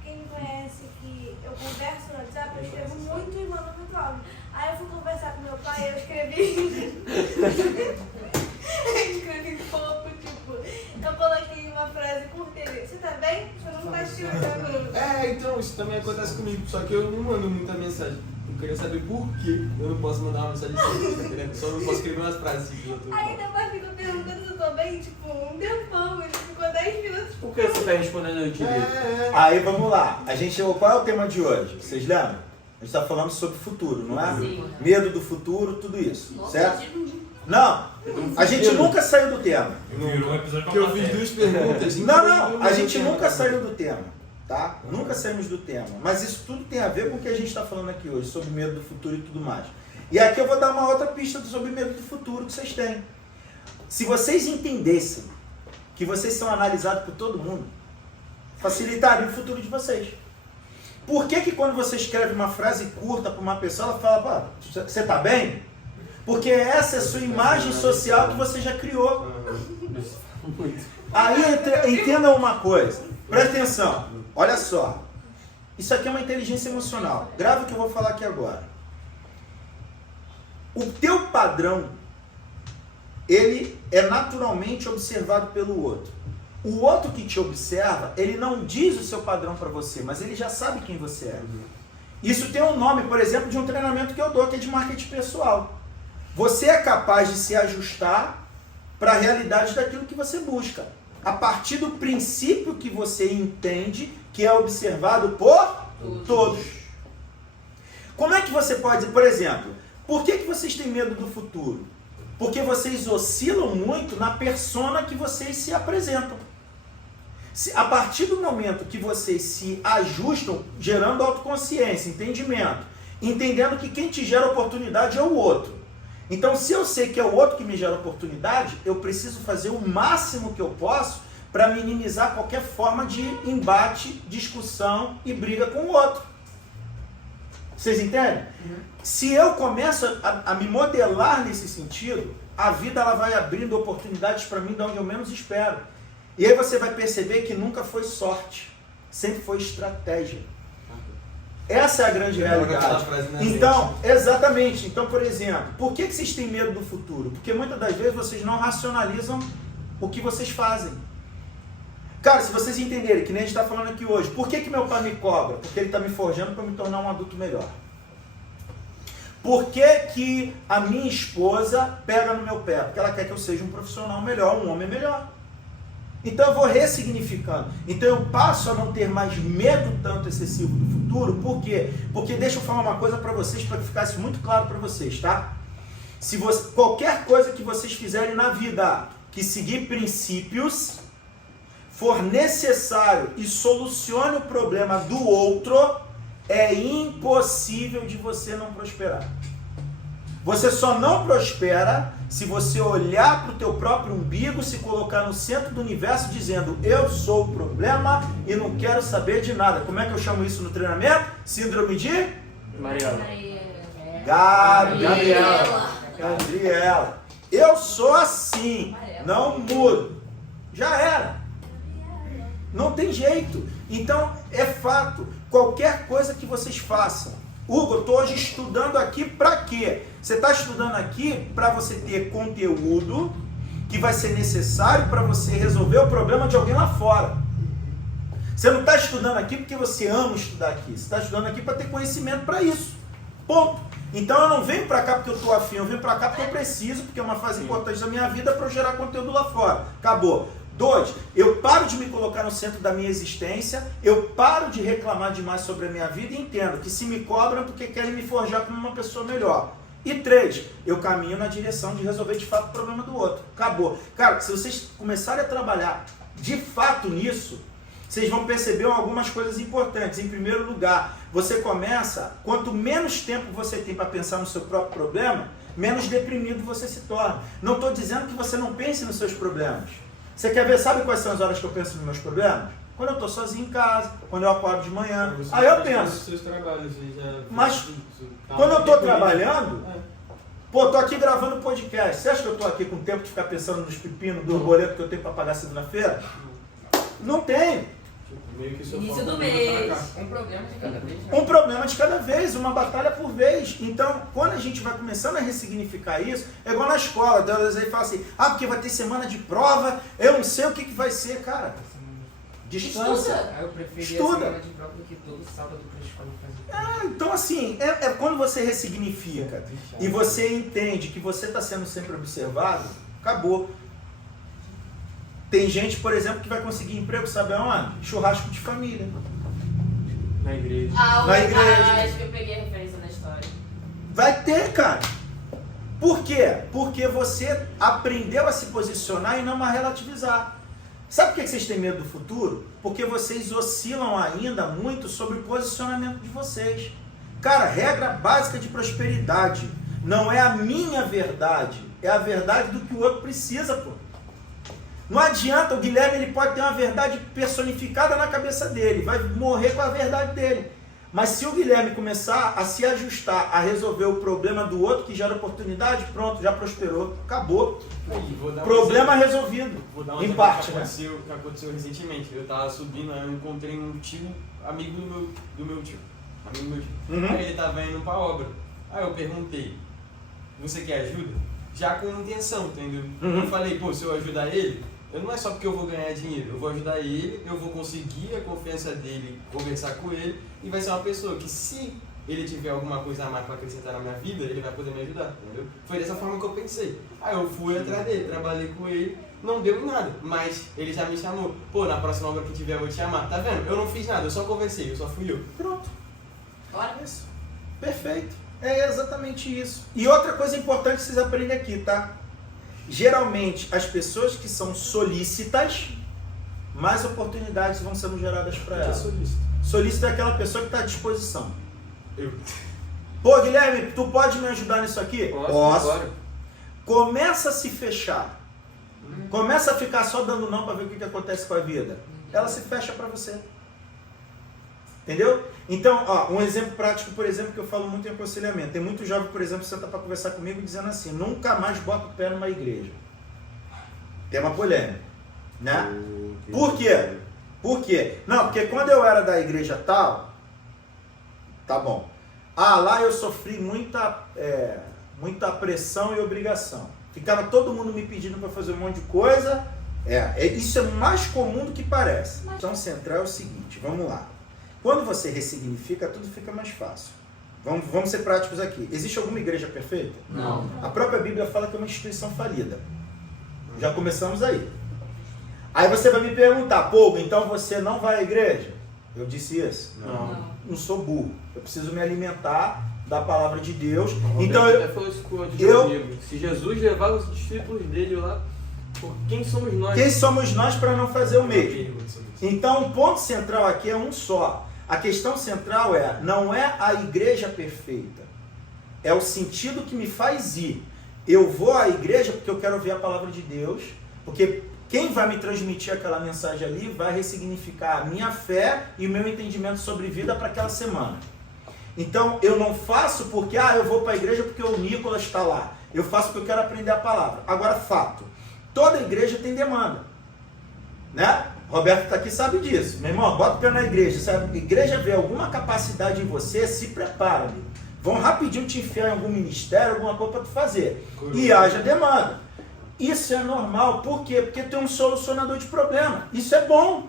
quem me conhece que eu converso no WhatsApp, eu escrevo muito e mando muito áudio. Aí eu fui conversar com meu pai, eu escrevi... eu escrevi pouco, tipo... Eu coloquei uma frase curta e ele, você tá bem? Você não tá escrevendo... Então, isso também acontece comigo, só que eu não mando muita mensagem. Eu queria saber por que eu não posso mandar uma mensagem simples, tá entendendo? Só não posso escrever umas frases simples. Aí depois fica perguntando se eu tô bem, tipo, um tempão, ele ficou 10 minutos. Por que você está respondendo eu te ligo? Aí vamos lá. Qual é o tema de hoje? Vocês lembram? A gente está falando sobre o futuro, não é? Sim. Medo do futuro, tudo isso, Nossa, certo? tipo, Não, a gente nunca saiu do tema. Virou um episódio Porque eu fiz duas perguntas. Não, a gente nunca saiu do tema, tá? Nunca saímos do tema. Mas isso tudo tem a ver com o que a gente está falando aqui hoje, sobre medo do futuro e tudo mais. E aqui eu vou dar uma outra pista sobre medo do futuro que vocês têm. Se vocês entendessem que vocês são analisados por todo mundo, facilitaria o futuro de vocês. Por que quando você escreve uma frase curta para uma pessoa, ela fala, pô, você tá bem? Porque essa é a sua imagem social que você já criou. Aí entenda uma coisa, presta atenção, olha só. Isso aqui é uma inteligência emocional. Grava o que eu vou falar aqui agora. O teu padrão, ele é naturalmente observado pelo outro. O outro que te observa, ele não diz o seu padrão para você, mas ele já sabe quem você é. Isso tem um nome, por exemplo, de um treinamento que eu dou, que é de marketing pessoal. Você é capaz de se ajustar para a realidade daquilo que você busca, a partir do princípio que você entende que é observado por todos. Como é que você pode, por exemplo, por que vocês têm medo do futuro? Porque vocês oscilam muito na persona que vocês se apresentam. A partir do momento que vocês se ajustam, gerando autoconsciência, entendimento, entendendo que quem te gera oportunidade é o outro. Então, se eu sei que é o outro que me gera oportunidade, eu preciso fazer o máximo que eu posso para minimizar qualquer forma de embate, discussão e briga com o outro. Vocês entendem? Se eu começo a me modelar nesse sentido, a vida ela vai abrindo oportunidades para mim de onde eu menos espero. E aí você vai perceber que nunca foi sorte, sempre foi estratégia. Essa é a grande realidade. Então, exatamente. Então, por exemplo, por que vocês têm medo do futuro? Porque muitas das vezes vocês não racionalizam o que vocês fazem. Cara, se vocês entenderem, que nem a gente está falando aqui hoje, por que meu pai me cobra? Porque ele está me forjando para me tornar um adulto melhor. Por que a minha esposa pega no meu pé? Porque ela quer que eu seja um profissional melhor, um homem melhor. Então eu vou ressignificando. Então eu passo a não ter mais medo tanto excessivo do futuro. Por quê? Porque deixa eu falar uma coisa para vocês, para que ficasse muito claro para vocês, tá? Se você, qualquer coisa que vocês fizerem na vida que seguir princípios, for necessário e solucione o problema do outro, é impossível de você não prosperar. Você só não prospera se você olhar para o teu próprio umbigo, se colocar no centro do universo dizendo, eu sou o problema e não quero saber de nada. Como é que eu chamo isso no treinamento? Síndrome de? Mariana. Gabriela. Eu sou assim, não mudo. Já era. Não tem jeito. Então, é fato. Qualquer coisa que vocês façam. Hugo, eu estou hoje estudando aqui para quê? Você está estudando aqui para você ter conteúdo que vai ser necessário para você resolver o problema de alguém lá fora. Você não está estudando aqui porque você ama estudar aqui. Você está estudando aqui para ter conhecimento para isso. Ponto. Então eu não venho para cá porque eu estou afim, eu venho para cá porque eu preciso, porque é uma fase importante da minha vida para eu gerar conteúdo lá fora. Acabou. 2, eu paro de me colocar no centro da minha existência, eu paro de reclamar demais sobre a minha vida e entendo que se me cobram é porque querem me forjar como uma pessoa melhor. E 3, eu caminho na direção de resolver de fato o problema do outro. Acabou. Cara, se vocês começarem a trabalhar de fato nisso, vocês vão perceber algumas coisas importantes. Em primeiro lugar, você começa, quanto menos tempo você tem para pensar no seu próprio problema, menos deprimido você se torna. Não estou dizendo que você não pense nos seus problemas. Você quer ver, sabe quais são as horas que eu penso nos meus problemas? Quando eu estou sozinho em casa, quando eu acordo de manhã. Aí eu penso. Mas quando eu estou trabalhando, pô, tô aqui gravando podcast. Você acha que eu estou aqui com tempo de ficar pensando nos pepinos do boleto que eu tenho para pagar segunda-feira? Não tenho. Início do mês. Um problema de cada vez. Um problema de cada vez, uma batalha por vez. Então, quando a gente vai começando a ressignificar isso, é igual na escola. Deus aí fala assim, porque vai ter semana de prova, eu não sei o que vai ser, cara. Distância. Eu preferia Estuda. semana de prova do que todo sábado pra escola fazer. Então assim, é quando você ressignifica e você entende que você está sendo sempre observado, acabou. Tem gente, por exemplo, que vai conseguir emprego, sabe aonde? Churrasco de família. Na igreja. Na igreja. Acho que eu peguei a referência da história. Vai ter, cara. Por quê? Porque você aprendeu a se posicionar e não a relativizar. Sabe por que vocês têm medo do futuro? Porque vocês oscilam ainda muito sobre o posicionamento de vocês. Cara, regra básica de prosperidade. Não é a minha verdade, é a verdade do que o outro precisa, pô. Não adianta, o Guilherme ele pode ter uma verdade personificada na cabeça dele, vai morrer com a verdade dele. Mas se o Guilherme começar a se ajustar, a resolver o problema do outro que gera oportunidade, pronto, já prosperou, acabou. Problema resolvido. Vou dar um Em exemplo parte, que aconteceu recentemente. Eu tava subindo, aí eu encontrei um tio, amigo do meu tio. Amigo do meu tio. Uhum. Aí ele tava indo pra obra. Aí eu perguntei, você quer ajuda? Já com intenção, entendeu? Uhum. Eu falei, pô, se eu ajudar ele, não é só porque eu vou ganhar dinheiro, eu vou ajudar ele, eu vou conseguir a confiança dele, conversar com ele, e vai ser uma pessoa que, se ele tiver alguma coisa a mais para acrescentar na minha vida, ele vai poder me ajudar, entendeu? Foi dessa forma que eu pensei. Aí eu fui atrás dele, trabalhei com ele, não deu em nada, mas ele já me chamou. Pô, na próxima obra que tiver eu vou te chamar. Tá vendo? Eu não fiz nada, eu só conversei, eu só fui eu. Pronto. Bora. Isso. Perfeito. É exatamente isso. E outra coisa importante que vocês aprendem aqui, tá? Geralmente, as pessoas que são solícitas, mais oportunidades vão sendo geradas para Eu elas. sou solícito. Solícito é aquela pessoa que está à disposição. Eu. Pô, Guilherme, tu pode me ajudar nisso aqui? Posso. Agora. Começa a se fechar. Começa a ficar só dando não para ver o que acontece com a vida. Ela se fecha para você. Entendeu? Então, ó, um exemplo prático, por exemplo, que eu falo muito em aconselhamento. Tem muito jovem, por exemplo, que senta para conversar comigo dizendo assim: nunca mais bota o pé numa igreja. Tema polêmico, né? Por quê? Por quê? Não, porque quando eu era da igreja tal, tá bom. Ah, lá eu sofri muita pressão e obrigação. Ficava todo mundo me pedindo para fazer um monte de coisa. Isso é mais comum do que parece. Então, central é o seguinte, vamos lá. Quando você ressignifica, tudo fica mais fácil. Vamos ser práticos aqui. Existe alguma igreja perfeita? Não. A própria Bíblia fala que é uma instituição falida. Já começamos aí. Aí você vai me perguntar, pô, então você não vai à igreja? Eu disse isso? Não sou burro. Eu preciso me alimentar da palavra de Deus. Então Até falou isso com o amigo. Se Jesus levar os discípulos dele lá, quem somos nós? Quem somos nós para não fazer o mesmo? pergunto sobre isso. Então o ponto central aqui é um só. A questão central não é a igreja perfeita. É o sentido que me faz ir. Eu vou à igreja porque eu quero ouvir a palavra de Deus, porque quem vai me transmitir aquela mensagem ali vai ressignificar a minha fé e o meu entendimento sobre vida para aquela semana. Então eu não faço porque eu vou para a igreja porque o Nicolas está lá. Eu faço porque eu quero aprender a palavra. Agora, fato, toda igreja tem demanda, né? Roberto está aqui, sabe disso. Meu irmão, bota o pé na igreja. Se a igreja vê alguma capacidade em você, se prepara, amigo. Vão rapidinho te enfiar em algum ministério, alguma coisa para tu fazer. E haja demanda. Isso é normal. Por quê? Porque tu é um solucionador de problema. Isso é bom.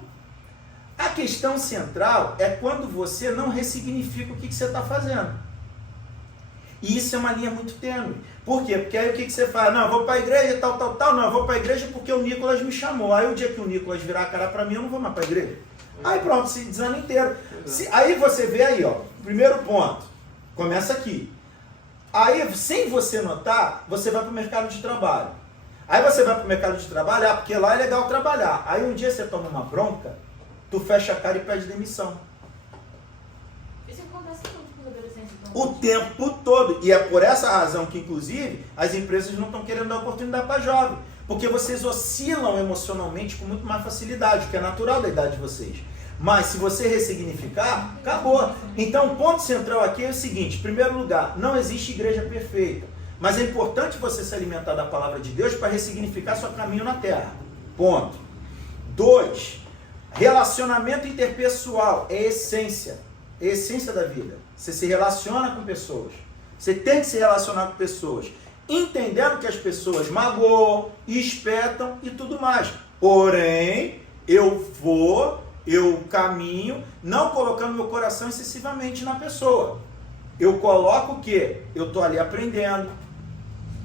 A questão central é quando você não ressignifica o que você está fazendo. E isso é uma linha muito tênue. Por quê? Porque aí o que você faz? Não, eu vou para a igreja, tal. Não, eu vou para a igreja porque o Nicolas me chamou. Aí o dia que o Nicolas virar a cara para mim, eu não vou mais para a igreja. Aí pronto, se desanda inteiro. Aí você vê aí, ó, primeiro ponto. Começa aqui. Aí, sem você notar, você vai para o mercado de trabalho. Aí você vai para o mercado de trabalho, porque lá é legal trabalhar. Aí um dia você toma uma bronca, tu fecha a cara e pede demissão. Isso acontece muito com os adolescentes. Então. O tempo todo. E é por essa razão que, inclusive, as empresas não estão querendo dar oportunidade para jovem. Porque vocês oscilam emocionalmente com muito mais facilidade, que é natural da idade de vocês. Mas se você ressignificar, acabou. Então o ponto central aqui é o seguinte: em primeiro lugar, não existe igreja perfeita. Mas é importante você se alimentar da palavra de Deus para ressignificar seu caminho na terra. Ponto. 2. Relacionamento interpessoal é essência. É a essência da vida. Você se relaciona com pessoas. Você tem que se relacionar com pessoas. Entendendo que as pessoas magoam, espetam e tudo mais. Porém, eu caminho, não colocando meu coração excessivamente na pessoa. Eu coloco o quê? Eu estou ali aprendendo.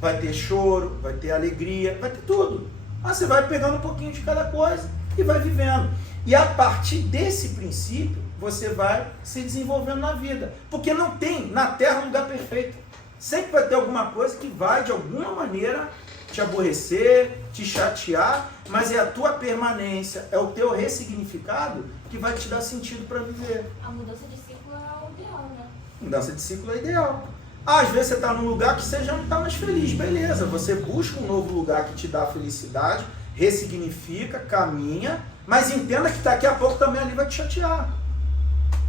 Vai ter choro, vai ter alegria, vai ter tudo. Aí você vai pegando um pouquinho de cada coisa e vai vivendo. E a partir desse princípio, você vai se desenvolvendo na vida. Porque não tem na Terra um lugar perfeito. Sempre vai ter alguma coisa que vai, de alguma maneira, te aborrecer, te chatear, mas é a tua permanência, é o teu ressignificado que vai te dar sentido para viver. A mudança de ciclo é o ideal, né? Mudança de ciclo é ideal. Às vezes você está num lugar que você já não está mais feliz, beleza. Você busca um novo lugar que te dá felicidade, ressignifica, caminha, mas entenda que daqui a pouco também ali vai te chatear.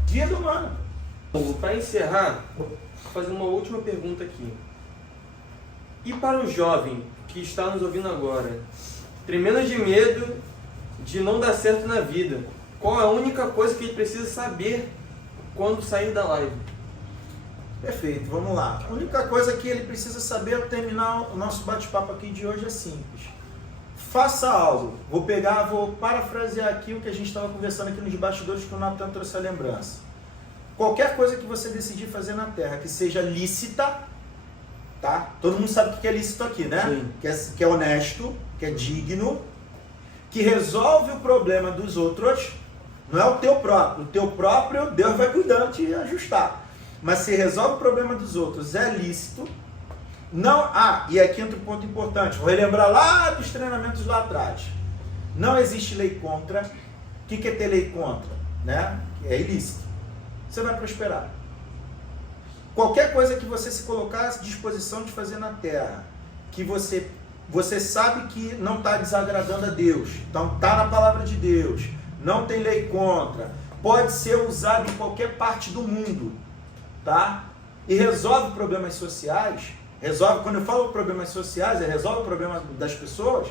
Vida humana. Para encerrar, vou fazer uma última pergunta aqui. E para o jovem que está nos ouvindo agora, tremendo de medo de não dar certo na vida, qual é a única coisa que ele precisa saber quando sair da live? Perfeito, vamos lá. A única coisa que ele precisa saber ao terminar o nosso bate-papo aqui de hoje é simples. Faça algo. Vou parafrasear aqui o que a gente estava conversando aqui nos bastidores, que o Natan trouxe a lembrança. Qualquer coisa que você decidir fazer na Terra que seja lícita, tá? Todo mundo sabe o que é lícito aqui, né? Sim. Que é honesto, que é digno, que resolve o problema dos outros, não é o teu próprio Deus vai cuidando de ajustar. Mas se resolve o problema dos outros, é lícito. Não, e aqui entra um ponto importante, vou relembrar lá dos treinamentos lá atrás. Não existe lei contra. O que é ter lei contra? Né? É ilícito. Você vai prosperar. Qualquer coisa que você se colocar à disposição de fazer na Terra, que você sabe que não está desagradando a Deus, então está na palavra de Deus, não tem lei contra, pode ser usado em qualquer parte do mundo, tá? E resolve problemas sociais, quando eu falo problemas sociais, resolve o problema das pessoas,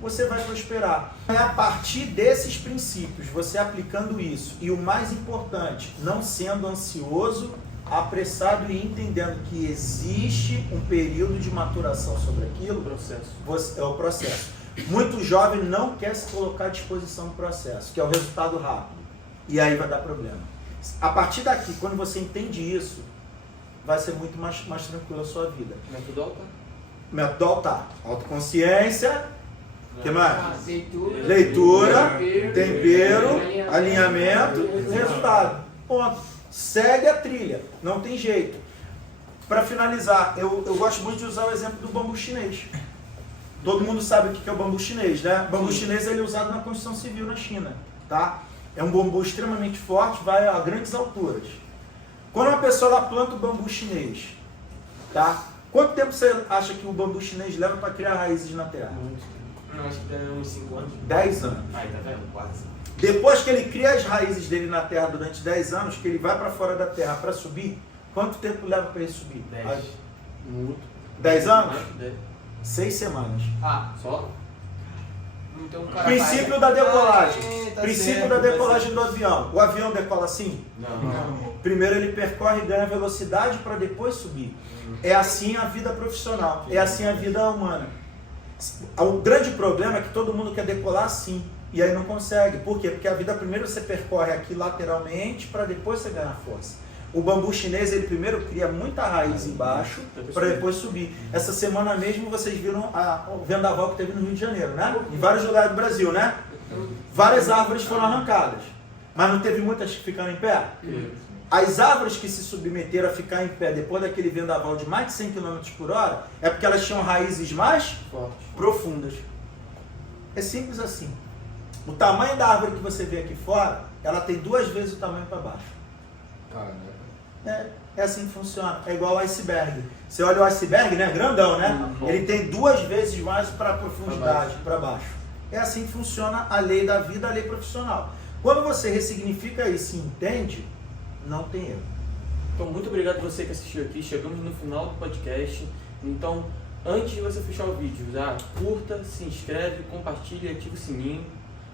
você vai prosperar. É a partir desses princípios, você aplicando isso, e o mais importante, não sendo ansioso, apressado e entendendo que existe um período de maturação sobre aquilo, é o processo. Muito jovem não quer se colocar à disposição do processo, que é o resultado rápido, e aí vai dar problema. A partir daqui, quando você entende isso, vai ser muito mais tranquila a sua vida. Método altar. Método altar. Autoconsciência. O que mais? Leitura, tempero, alinhamento, resultado. Ponto. Segue a trilha. Não tem jeito. Para finalizar, eu gosto muito de usar o exemplo do bambu chinês. Todo mundo sabe o que é o bambu chinês, né? O bambu chinês ele é usado na construção civil na China, tá? É um bambu extremamente forte, vai a grandes alturas. Quando uma pessoa lá planta o bambu chinês, tá? Quanto tempo você acha que o bambu chinês leva para criar raízes na terra? Não, acho que tem uns 5 anos. 10 anos. Ai, tá vendo? Quase. Depois que ele cria as raízes dele na terra durante 10 anos, que ele vai para fora da terra para subir, quanto tempo leva para ele subir? 10. Muito. 10 anos? 10. 6 semanas. Ah, Só? então o cara Princípio vai... da decolagem. tá Princípio certo, da tá decolagem do avião. O avião decola assim? Não. Primeiro ele percorre e ganha velocidade para depois subir. É assim a vida profissional. É assim a vida humana. O grande problema é que todo mundo quer decolar assim. E aí não consegue. Por quê? Porque a vida primeiro você percorre aqui lateralmente para depois você ganhar força. O bambu chinês, ele primeiro cria muita raiz embaixo para depois subir. Essa semana mesmo vocês viram o vendaval que teve no Rio de Janeiro, né? Em vários lugares do Brasil, né? Várias árvores foram arrancadas. Mas não teve muitas que ficaram em pé? As árvores que se submeteram a ficar em pé depois daquele vendaval de mais de 100 km por hora é porque elas tinham raízes mais profundas. É simples assim. O tamanho da árvore que você vê aqui fora, ela tem 2 vezes o tamanho para baixo. É assim que funciona. É igual ao iceberg. Você olha o iceberg, né? Grandão, né? Ele tem 2 vezes mais para a profundidade, para baixo. É assim que funciona a lei da vida, a lei profissional. Quando você ressignifica isso e entende, não tem erro. Então, muito obrigado a você que assistiu aqui. Chegamos no final do podcast. Então, antes de você fechar o vídeo, curta, se inscreve, compartilha e ativa o sininho.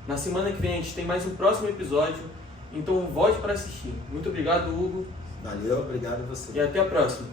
Na semana que vem a gente tem mais um próximo episódio. Então, volte para assistir. Muito obrigado, Hugo. Valeu, obrigado a você. E até a próxima.